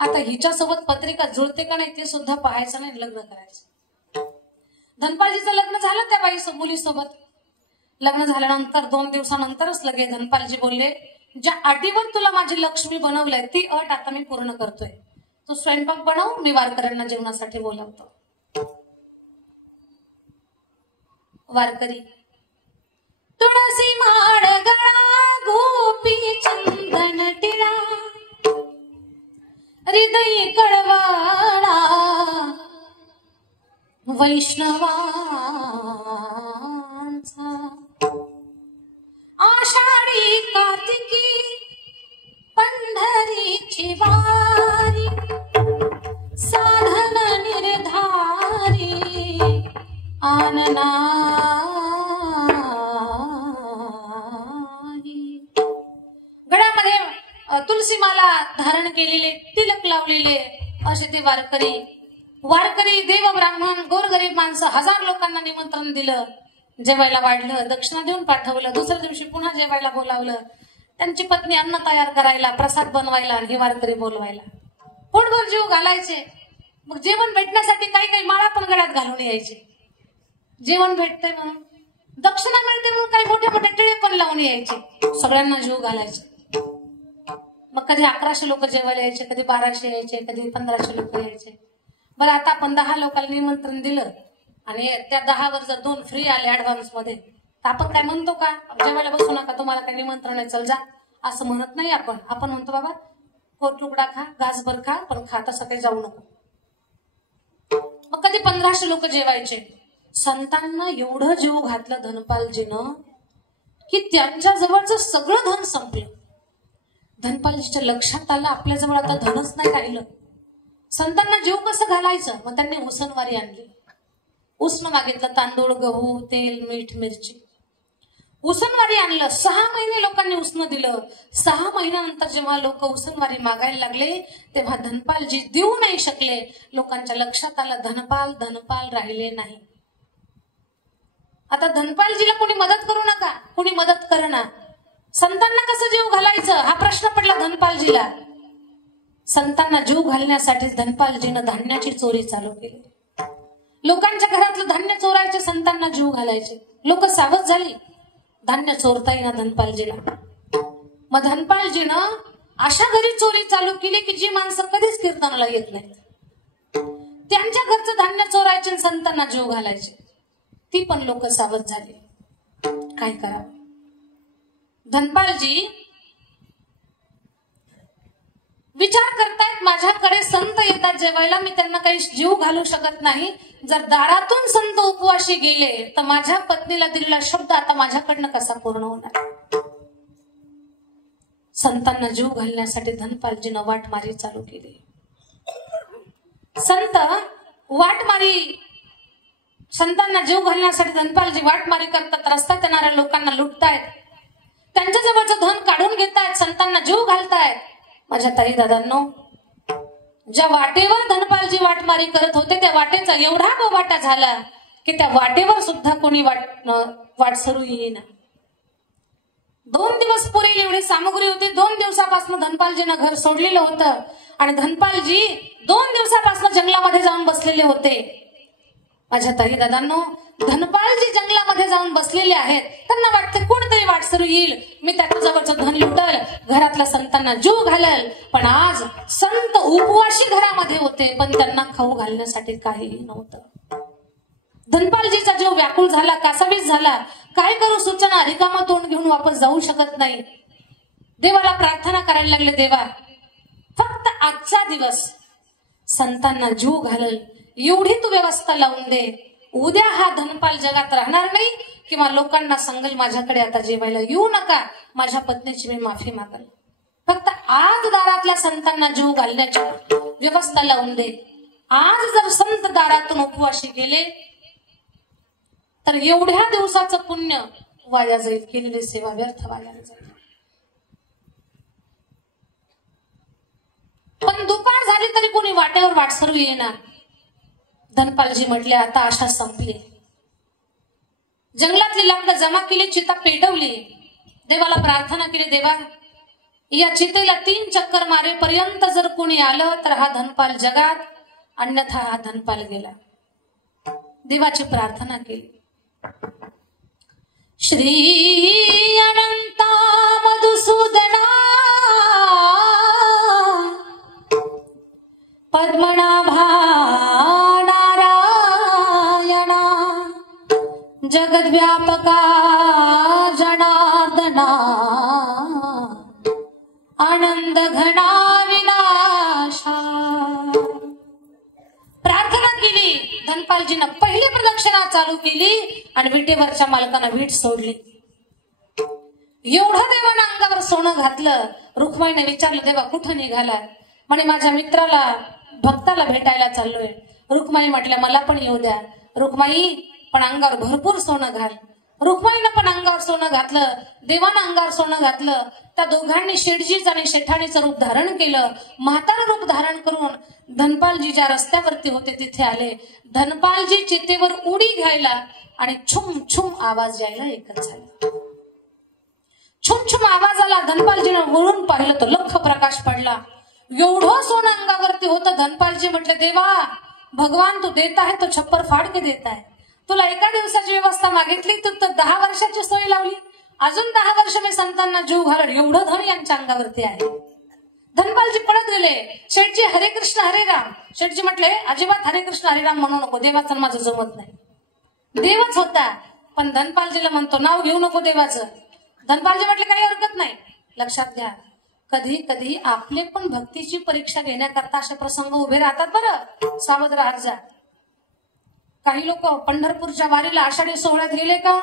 आता हिच्यासोबत पत्रिका जुळते का नाही ते सुद्धा पाहायचं नाही, लग्न करायचं. धनपालजीचं लग्न झालं त्या बाई मुलीसोबत. लग्न झाल्यानंतर 2 दिवसानंतरच लगे धनपालजी बोलले, ज्या अटीवर तुला माझी लक्ष्मी बनवलंय ती अट आता मी पूर्ण करतोय. तू स्वयंपाक बनव, मी वारकऱ्यांना जेवणासाठी बोलावतो. वारकरी तुळसी माळ गळा गोपी चंदन टिळा हृदय कळवाळा वैष्णवांचा आषाढी कार्तिकी पंढरीची वारी साधन निर्धारी आनना गळ्यामध्ये तुलसी माला धारण केलेले, तिलक लावलेले असे ते वारकरी देव ब्राह्मण गोरगरीब माणसं 1000 लोकांना निमंत्रण दिलं. जेवायला वाढलं, दक्षिणा देऊन पाठवलं. दुसऱ्या दिवशी पुन्हा जेवायला बोलावलं. त्यांची पत्नी अन्न तयार करायला, प्रसाद बनवायला आणि हे वारकरी बोलवायला. पोटभर जीव घालायचे. मग जेवण भेटण्यासाठी काही काही माळा पण गळ्यात घालून यायचे. जेवण भेटतंय म्हणून, दक्षिणा मिळते म्हणून काही मोठे मोठे टिळे पण लावून यायचे. सगळ्यांना जीव घालायचे. मग कधी 1100 लोक जेवायला यायचे, कधी 1200 यायचे, कधी 1500 लोक यायचे. बरं, आता आपण 10 लोकांना निमंत्रण दिलं आणि त्या 10वर जर 2 फ्री आले ऍडव्हान्स मध्ये, तर आपण काय म्हणतो का, जेवायला बसू नका, तुम्हाला काही निमंत्रण आहे, चल जा, असं म्हणत नाही आपण. आपण म्हणतो बाबा कोट तुकडा खा, घासभर खा, पण खा तसं काही जाऊ नको. मग कधी 1500 लोक जेवायचे. संतांना एवढं जीव घातलं धनपालजीनं की त्यांच्या जवळचं सगळं धन संपलं. धनपालजीच्या लक्षात आलं आपल्याजवळ आता धनच नाही राहिलं. संतांना जीव कसं घालायचं, मग त्यांनी उसनवारी आणली. उसनं मागितलं, तांदूळ, गहू, तेल, मीठ, मिरची. उसनवारी आणलं. 6 महिने लोकांनी उसनं दिलं. 6 महिन्यानंतर जेव्हा लोक उसनवारी मागायला लागले तेव्हा धनपालजी देऊ नाही शकले. लोकांच्या लक्षात आलं धनपाल राहिले नाही. आता धनपालजीला कोणी मदत करू नका, कोणी मदत करणार. संतांना कसं जीव घालायचं हा प्रश्न पडला धनपालजीला. संतांना जीव घालण्यासाठी धनपालजीनं धान्याची चोरी चालू केली. लोकांच्या घरातलं धान्य चोरायचे, संतांना जीव घालायचे. लोक सावध झाली, धान्य चोरता येईना धनपालजीला. मग धनपालजीनं अशा घरी चोरी चालू केली की जी माणसं कधीच कीर्तनाला येत नाहीत, त्यांच्या घरचं धान्य चोरायचे आणि संतांना जीव घालायचे. ती पण लोक सावध झाली. काय करावं. धनपालजी विचार करतायत, माझ्याकडे संत येतात जेवायला, मी त्यांना काही जीव घालू शकत नाही. जर दारातून संत उपवाशी गेले तर माझ्या पत्नीला दिलेला शब्द आता माझ्याकडनं कसा पूर्ण होणार. संतांना जीव घालण्यासाठी धनपालजीनं वाटमारी चालू केली. संतांना जीव घालण्यासाठी धनपालजी वाटमारी करतात. रस्त्यात येणाऱ्या लोकांना लुटतायत, त्यांच्या जवळचं धन काढून घेतायत, संतांना जीव घालतायत. माझ्या ताई दादांनो, ज्या वाटेवर धनपालजी वाटमारी करत होते त्या वाटेचा एवढा बोबाटा झाला की त्या वाटेवर सुद्धा कोणी वाटसरू येईना. 2 दिवस पुरेल एवढी सामग्री होती. 2 दिवसापासून धनपालजीनं घर सोडलेलं होतं आणि धनपालजी 2 दिवसापासून जंगलामध्ये जाऊन बसलेले होते. माझ्या ताई दादांनो, धनपालजी जंगलामध्ये जाऊन बसलेले आहेत. त्यांना वाटते कोणतरी वाटसरू येईल, मी त्याच्याजवळचं धन लुटल, घरातल्या संतांना जीव घालल. पण आज संत उपवाशी घरामध्ये होते, पण त्यांना खाऊ घालण्यासाठी काहीही नव्हतं. धनपालजीचा जीव व्याकुळ झाला, कासावीस झाला. काय करू सूचना, रिकामा तोंड घेऊन वापस जाऊ शकत नाही. देवाला प्रार्थना करायला लागले, देवा फक्त आजचा दिवस संतांना जीव घालल एवढी तू व्यवस्था लावून दे. उद्या हा धनपाल जगात राहणार नाही किंवा लोकांना सांगल माझ्याकडे आता जेवायला येऊ नका, माझ्या पत्नीची मी माफी मागल. फक्त आज दारातल्या संतांना जीव घालण्याची व्यवस्था लावून दे. आज जर संत दारातून उपवाशी गेले तर एवढ्या दिवसाचं पुण्य वाया जाईल, केलेली सेवा व्यर्थ वाया जाईल. पण दुपार झाली तरी कोणी वाटेवर वाटसरू येणार. धनपालजी म्हटले, आता आशा संपली. जंगलातली लाकडं जमा केली, चिता पेटवली, देवाला प्रार्थना केली, देवा या चितेला 3 चक्कर मारेपर्यंत जर कोणी आलं तर हा धनपाल जगात, अन्यथा हा धनपाल गेला. देवाची प्रार्थना केली. श्री अनंता मधुसूदना पद्मनाभा नारायणा जगद्व्यापका जनार्दना आनंद घना विनाशा. प्रार्थना केली. धनपालजीनं पहिली प्रदक्षिणा चालू केली आणि विटेवरच्या मालकानं वीट सोडली. एवढं देवानं अंगावर सोनं घातलं. रुक्माईने विचारलं, देवा कुठं निघाला? म्हणे माझ्या मित्राला भक्ताला भेटायला चाललोय. रुक्माई म्हटल्या मला पण येऊ द्या. रुक्माई पण अंगावर भरपूर सोनं घाल. रुक्माईनं पण अंगावर सोनं घातलं. देवानं अंगावर सोनं घातलं. त्या दोघांनी शेठजीच आणि शेठाणीचं रूप धारण केलं. म्हातारं रूप धारण करून धनपालजी ज्या रस्त्यावरती होते तिथे आले. धनपालजी चितेवर उडी घ्यायला आणि छुम छुम आवाज यायला एकच झाला. छुम छुम आवाज आला. धनपालजीनं वळून पाहिलं तर लख प्रकाश पडला. एवढं सोनं अंगावरती होतं. धनपालजी म्हटले, देवा भगवान तू देत आहे तो छप्पर फाड के देत आहे. तुला एका दिवसाची व्यवस्था मागितली तू तर 10 वर्षाची सोय लावली. अजून 10 वर्ष मी संतांना जीव घालण एवढं धन यांच्या अंगावरती आहे. धनपालजी पळत गेले. शेठजी हरे कृष्ण हरे राम. शेठजी म्हटले अजिबात हरे कृष्ण हरे राम म्हणू नको. देवाचं माझं जमत नाही. देवच होता पण धनपालजीला म्हणतो नाव घेऊ नको देवाचं. धनपालजी म्हटले काही हरकत नाही. लक्षात घ्या, कधी कधी आपले पण भक्तीची परीक्षा घेण्याकरता असे प्रसंग उभे राहतात. बरं सावध राहत जा. काही लोक पंढरपूरच्या वारीला आषाढी सोहळ्यात गेले का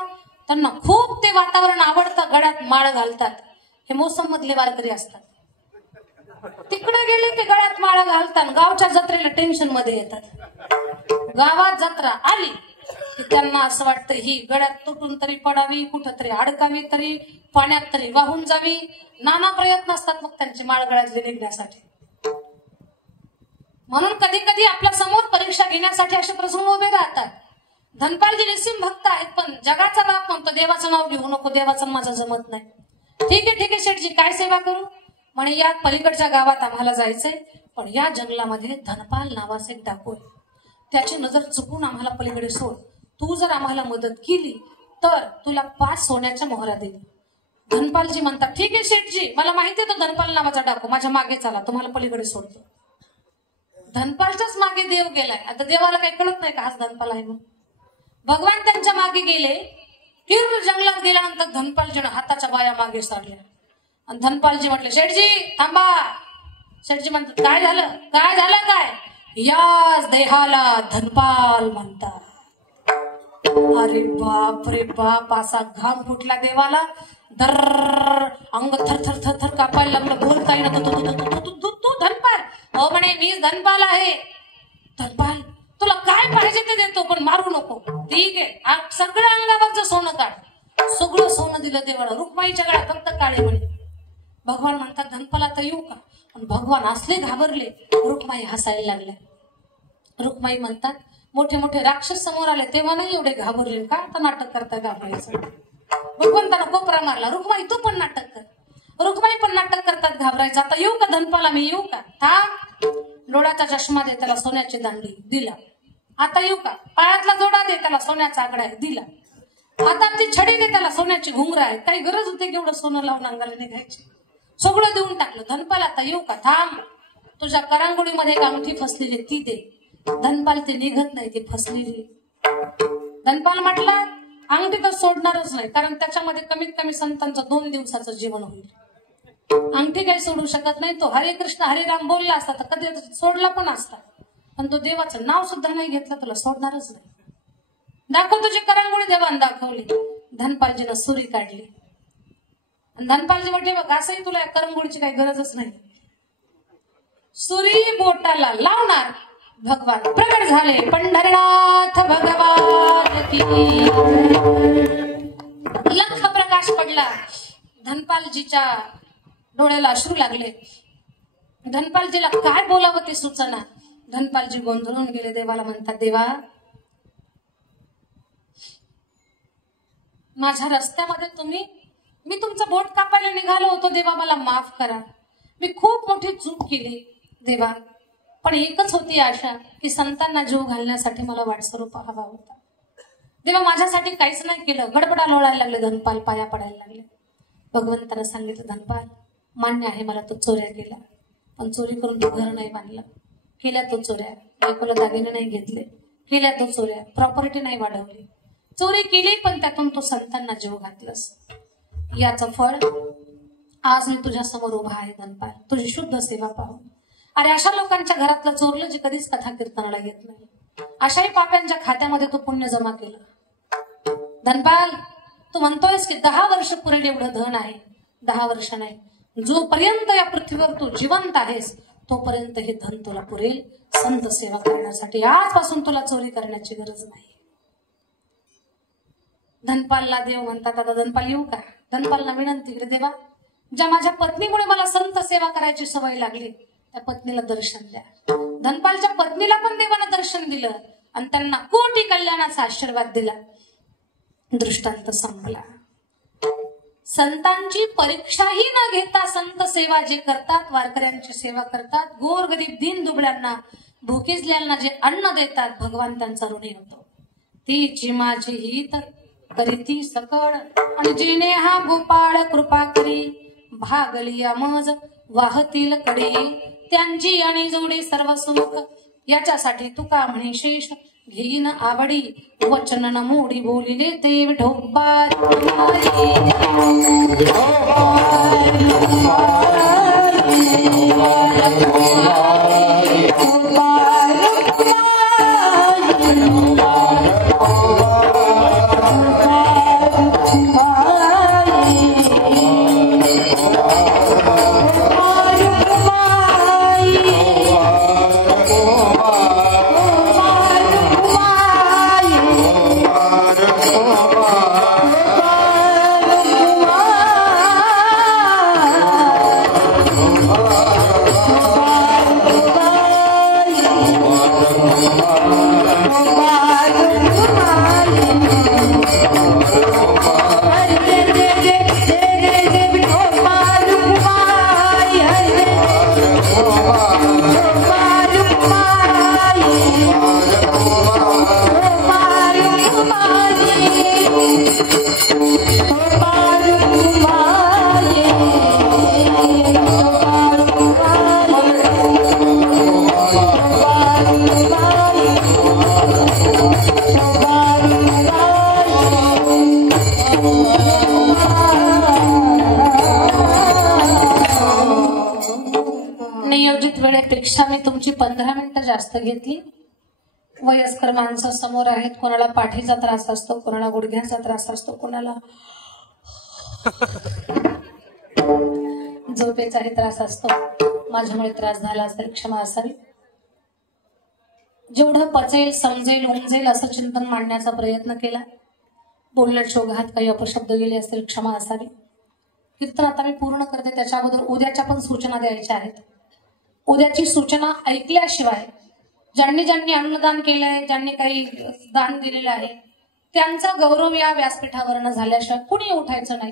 त्यांना खूप ते वातावरण आवडतं. गळ्यात माळ घालतात. हे मोसम मधले वारकरी असतात. तिकडे गेले की गळ्यात माळ घालतात. गावच्या जत्रेला टेन्शन मध्ये येतात. गावात जत्रा आली की त्यांना असं वाटतं ही गळ्यात तुटून तरी पडावी, कुठंतरी अडकावी, तरी पाण्यात तरी वाहून जावी. नाना प्रयत्न असतात मग त्यांची माळ गळ्यातली निघण्यासाठी. म्हणून कधी कधी आपल्या समोर परीक्षा घेण्यासाठी असे प्रसंग उभे राहतात. धनपालजी निस्सिम भक्त आहेत पण जगाचा बाप म्हणतो देवाचं नाव घेऊ नको. देवाचं माझं जमत नाही. ठीक आहे शेठजी काय सेवा करू? म्हणे या पलीकडच्या गावात आम्हाला जायचंय पण या जंगलामध्ये धनपाल नावाचं एक डाकू आहे. त्याची नजर चुकून आम्हाला पलीकडे सोड. तू जर आम्हाला मदत केली तर तुला 5 सोन्याच्या मोहरा देईल. धनपालजी म्हणतात ठीक आहे शेठजी मला माहिती आहे तो धनपाल नावाचा डाकू. माझ्या मागे चला तुम्हाला पलीकडे सोडतो. धनपालच्याच मागे देव गेलाय. आता देवाला काही कळत नाही का हाच धनपाल आहे म्हणून. भगवान त्यांच्या मागे गेले. तीव्र जंगलात गेल्यानंतर धनपालजीनं हाताच्या बाया मागे सारल्या आणि धनपालजी म्हटले शेठजी थांबा. शेठजी म्हणतात काय झालं काय? याच देहाला धनपाल म्हणतात. अरे बाप रे बाप. असा घाम फुटला देवाला. दर अंग थर थर थर थर कापायला लागलं. बोलता येईना. तू धनपाल? हो म्हणे मी धनपाल आहे. धनपाल तुला काय पाहिजे ते देतो पण मारू नको. ठीक आहे सगळं अंगावरचं सोनं काढ. सगळं सोनं दिलं देवाला. रुक्माईच्या गळ्यात फक्त काळे म्हणे. भगवान म्हणतात धनपाल आता येऊ का? पण भगवान असले घाबरले. रुक्माई हसायला लागल्या. रुक्माई म्हणतात मोठे मोठे राक्षस समोर आले तेव्हा नाही एवढे घाबरले का? आता नाटक करताय घाबरायचं. भगवंताला कोपरा मारला. रुक्माई तू पण नाटक कर. रुक्माई पण नाटक करतात घाबरायचं. आता येऊ का धनपाला मी येऊ का? थांब. डोळ्याचा चष्मा दे त्याला सोन्याची दांडी दिला. आता येऊ का? पायातला जोडा दे त्याला सोन्याचा आकडा आहे दिला. हातातली छडी दे त्याला सोन्याची घुंगरं आहे. काही गरज होते की एवढं सोनं लावून अंगाला निघायची. सगळं देऊन टाकलं. धनपाल आता येऊ का? थांब. तुझ्या करांगोळीमध्ये एक अंगठी फसलेली ती दे. धनपाल ते निघत नाही ती फसलेली. धनपाल म्हटला अंगठी तर सोडणारच नाही कारण त्याच्यामध्ये कमीत कमी संतांचं 2 दिवसाचं जीवन होईल. अंगठी काही सोडू शकत नाही. तो हरे कृष्ण हरे राम बोलला असता तर कधी सोडला पण असता पण तो देवाचं नाव सुद्धा नाही घेतलं तुला सोडणारच नाही. दाखव तुझी करंगोळी. देवान दाखवली. धनपालजीनं सुरी काढली. धनपालजी म्हटले बघ असंही तुला या करंगोळीची काही गरजच नाही. सुरी बोटाला लावणार भगवान प्रगट झाले. पंढरनाथ भगवान की. लख प्रकाश पडला. धनपालजीच्या डोळ्याला अश्रू लागले. धनपालजीला काय बोलावं ते सुचना. धनपालजी गोंधळून गेले. देवाला म्हणतात देवा माझ्या रस्त्यामध्ये मी तुमचं बोट कापायला निघालो होतो. देवा मला माफ करा. मी खूप मोठी चूक केली. देवा पण एकच होती आशा की संतांना जीव घालण्यासाठी मला वाटस्वरूप हवा होता. देवा माझ्यासाठी काहीच नाही केलं. गडबडा लोळायला लागले धनपाल, पाया पडायला लागले. भगवंतानं सांगितलं, धनपाल मान्य आहे मला तू चोऱ्या केल्या, पण चोरी करून तू घर नाही बांधलं. केल्या तो चोऱ्या, बायकोला दागिने नाही घेतले, केल्या तो चोऱ्या, प्रॉपर्टी नाही वाढवली, चोरी केली पण त्यातून तू संतांना जीव घातलंस. याचं फळ आज मी तुझ्या समोर उभा आहे धनपाल, तुझी शुद्ध सेवा पाहून. अरे अशा लोकांच्या घरातलं चोरलं जे कधीच कथा कीर्तनाला येत नाही, अशाही पाप्यांच्या खात्यामध्ये तू पुण्य जमा केलं. धनपाल तू म्हणतोयस की 10 वर्ष पुरेल एवढं धन आहे. 10 वर्ष नाही, जोपर्यंत या पृथ्वीवर तू जिवंत आहेस तोपर्यंत हे धन तुला पुरेल संत सेवा करण्यासाठी. आजपासून तुला चोरी करण्याची गरज नाही. धनपालला देव म्हणतात, आता धनपाल येऊ का? धनपालला विनंती केली, देवा ज्या माझ्या पत्नीमुळे मला संत सेवा करायची सवय लागली त्या पत्नीला दर्शन द्या. धनपालच्या पत्नीला पण देवानं दर्शन दिलं आणि त्यांना कोटी कल्याणाचा आशीर्वाद दिला. दृष्टांत संपला. संतांची परीक्षाही न घेता संत सेवा जे करतात, वारकऱ्यांची सेवा करतात, गोरगरीब दीन दुबळ्यांना, भुकेजल्यांना जे अन्न देतात, भगवान त्यांचा ऋणी होतो. तीची माझी हित करीती सकळ आणि जिने हा गोपाळ कृपा करी, भागली अमज वाहतील कडे, त्यांची आणि जोडी सर्व सुख. याच्यासाठी तुका म्हणे शेष घेईन आवडी, वचन न मोडी बोलिले ते विठोबा. नियोजित वेळेपेक्षा मी तुमची 15 मिनिटं जास्त घेतली. वयस्कर माणसं समोर आहेत, कोणाला पाठीचा त्रास असतो, कोणाला गुडघ्याचा त्रास असतो, कोणाला झोपेचाही त्रास असतो. माझ्यामुळे त्रास झाला असेल क्षमा असावी. जेवढं पचेल समजेल उमजेल असं चिंतन मांडण्याचा प्रयत्न केला. बोलण्यात शोघात काही अपशब्द गेले असतील क्षमा असावी. कीर्तन आता मी पूर्ण करते, त्याच्या अगोदर उद्याच्या पण सूचना द्यायच्या आहेत. उद्याची सूचना ऐकल्याशिवाय ज्यांनी ज्यांनी अन्नदान केलंय, ज्यांनी काही दान दिलेलं आहे, त्यांचा गौरव या व्यासपीठावर न झाल्याशिवाय कुणी उठायचं नाही.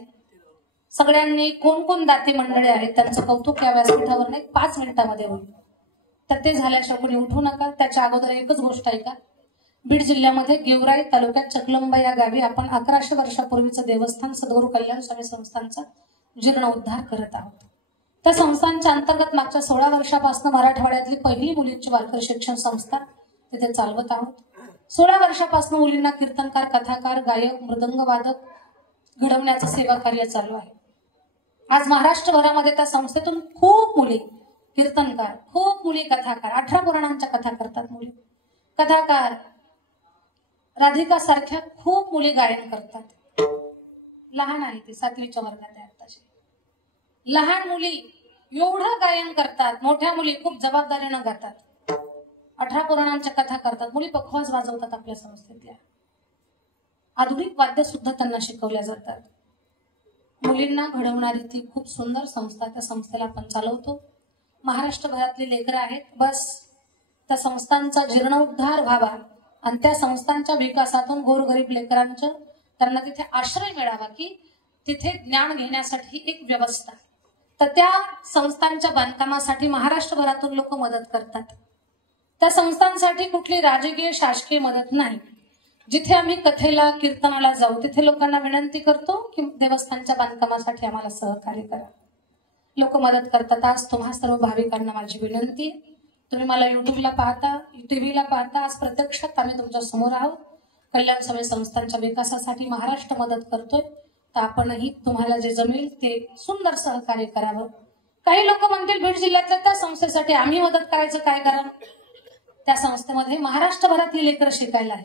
सगळ्यांनी कोण कोण दाते मंडळी आहेत त्यांचं कौतुक या व्यासपीठावर नाही 5 मिनिटांमध्ये होईल. तर ते झाल्याशिवाय कुणी उठू नका. त्याच्या अगोदर एकच गोष्ट ऐका. बीड जिल्ह्यामध्ये गेवराई तालुक्यात चकलंबा या गावी आपण 1100 वर्षापूर्वीचं देवस्थान सद्गुरू कल्याण स्वामी संस्थांचा जीर्णोद्धार करत आहोत. त्या संस्थांच्या अंतर्गत मागच्या 16 वर्षापासून मराठवाड्यातली पहिली मुलींची वारकरी शिक्षण संस्था तिथे चालवत आहोत. 16 वर्षापासून मुलींना कीर्तनकार, कथाकार, गायक, मृदंग वादक घडवण्याचं सेवा कार्य चालू आहे. आज महाराष्ट्रभरामध्ये त्या संस्थेतून खूप मुली कीर्तनकार, खूप मुली कथाकार, 18 पुराणांच्या कथा करतात मुली कथाकार. राधिका सारख्या खूप मुली गायन करतात. लहान आहे ती 7वीच्या वर्गात आहे आताची. लहान मुली एवढं गायन करतात, मोठ्या मुली खूप जबाबदारीनं गातात, 18 पुराणांच्या कथा करतात. मुली बखवास वाजवतात आपल्या संस्थेतल्या. आधुनिक वाद्य सुद्धा त्यांना शिकवल्या जातात. मुलींना घडवणारी ती खूप सुंदर संस्था, त्या संस्थेला आपण चालवतो. महाराष्ट्रभरातली लेकरं आहेत. बस त्या संस्थांचा जीर्णोद्धार व्हावा आणि त्या संस्थांच्या विकासातून गोरगरीब लेकरांचं त्यांना तिथे आश्रय मिळावा, की तिथे ज्ञान घेण्यासाठी एक व्यवस्था. तर त्या संस्थांच्या बांधकामासाठी महाराष्ट्रभरातून लोक मदत करतात. त्या संस्थांसाठी कुठली राजकीय शासकीय मदत नाही. जिथे आम्ही कथेला कीर्तनाला जाऊ तिथे लोकांना विनंती करतो की देवस्थानच्या बांधकामासाठी आम्हाला सहकार्य करा. लोक मदत करतात. आज तुम्हा सर्व भाविकांना माझी विनंती आहे, तुम्ही मला युट्यूबला पाहता, टीव्हीला पाहता, आज प्रत्यक्षात आम्ही तुमच्या समोर आहोत. कल्याण समय संस्थांच्या विकासासाठी महाराष्ट्र मदत करतोय, तर आपणही तुम्हाला जे जमेल ते सुंदर सहकार्य करावं. काही लोक म्हणतील बीड जिल्ह्यातल्या त्या संस्थेसाठी आम्ही मदत करायचं काय कारण? त्या संस्थेमध्ये महाराष्ट्रभरातली लेकरं शिकायला आहे.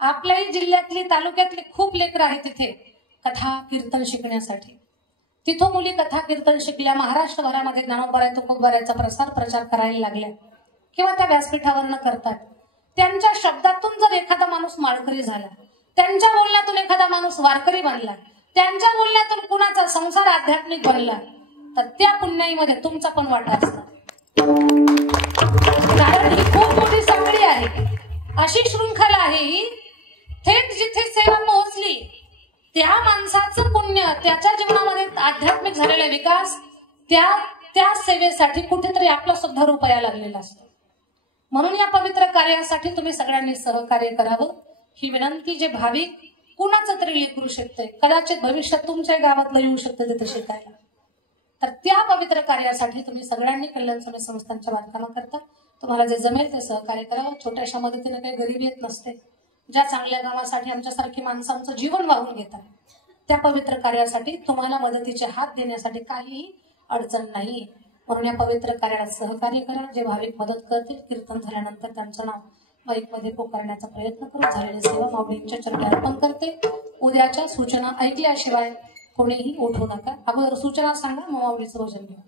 आपल्याही जिल्ह्यातली तालुक्यातली खूप लेकरं आहेत तिथे कथा कीर्तन शिकण्यासाठी. तिथं मुली कथा कीर्तन शिकल्या, महाराष्ट्रभरामध्ये ज्ञानोबा तुकोबाराचा प्रचार करायला लागल्या किंवा त्या व्यासपीठावरनं करतात. त्यांच्या शब्दातून जर एखादा माणूस माळकरी झाला, त्यांच्या बोलण्यातून एखादा माणूस वारकरी बनला, त्यांच्या बोलण्यातून कुणाचा संसार आध्यात्मिक बनला, तर त्या पुण्याईमध्ये तुमचा पण वाटा असतो. कारण ही खूप मोठी साखळी आहे, अशी शृंखला आहे ही. थेट जिथे सेवा पोहोचली त्या माणसाचं पुण्य, त्याच्या जीवनामध्ये आध्यात्मिक झालेला विकास, त्या सेवेसाठी कुठेतरी आपला सुद्धा रुपया लागलेला असतो. म्हणून या पवित्र कार्यासाठी तुम्ही सगळ्यांनी सहकार्य करावं ही विनंती. जे भाविक कुणाचं तरी लेकरू शकते, कदाचित भविष्यात तुमच्या गावातलं येऊ शकते तिथे शिकायला, तर त्या पवित्र कार्यासाठी तुम्ही सगळ्यांनी कल्याण समय संस्थांच्या बांधकामाकरता तुम्हाला जे जमेल ते सहकार्य करावं. छोट्याशा मदतीने काही गरिबी येत नसते. ज्या चांगल्या कामासाठी आमच्यासारखी माणसं आमचं जीवन वाहून घेतात, त्या पवित्र कार्यासाठी तुम्हाला मदतीचे हात देण्यासाठी काहीही अडचण नाही. म्हणून या पवित्र कार्याला सहकार्य करा. जे भाविक मदत करतील, कीर्तन झाल्यानंतर त्यांचं नाव माईकमध्ये पोकारण्याचा प्रयत्न करू. झालेली सेवा माऊलींच्या चरणी अर्पण करते. उद्याच्या सूचना ऐकल्याशिवाय कोणीही उठू नका. अगोदर सूचना सांगा, मग माऊलीचं भजन घ्या.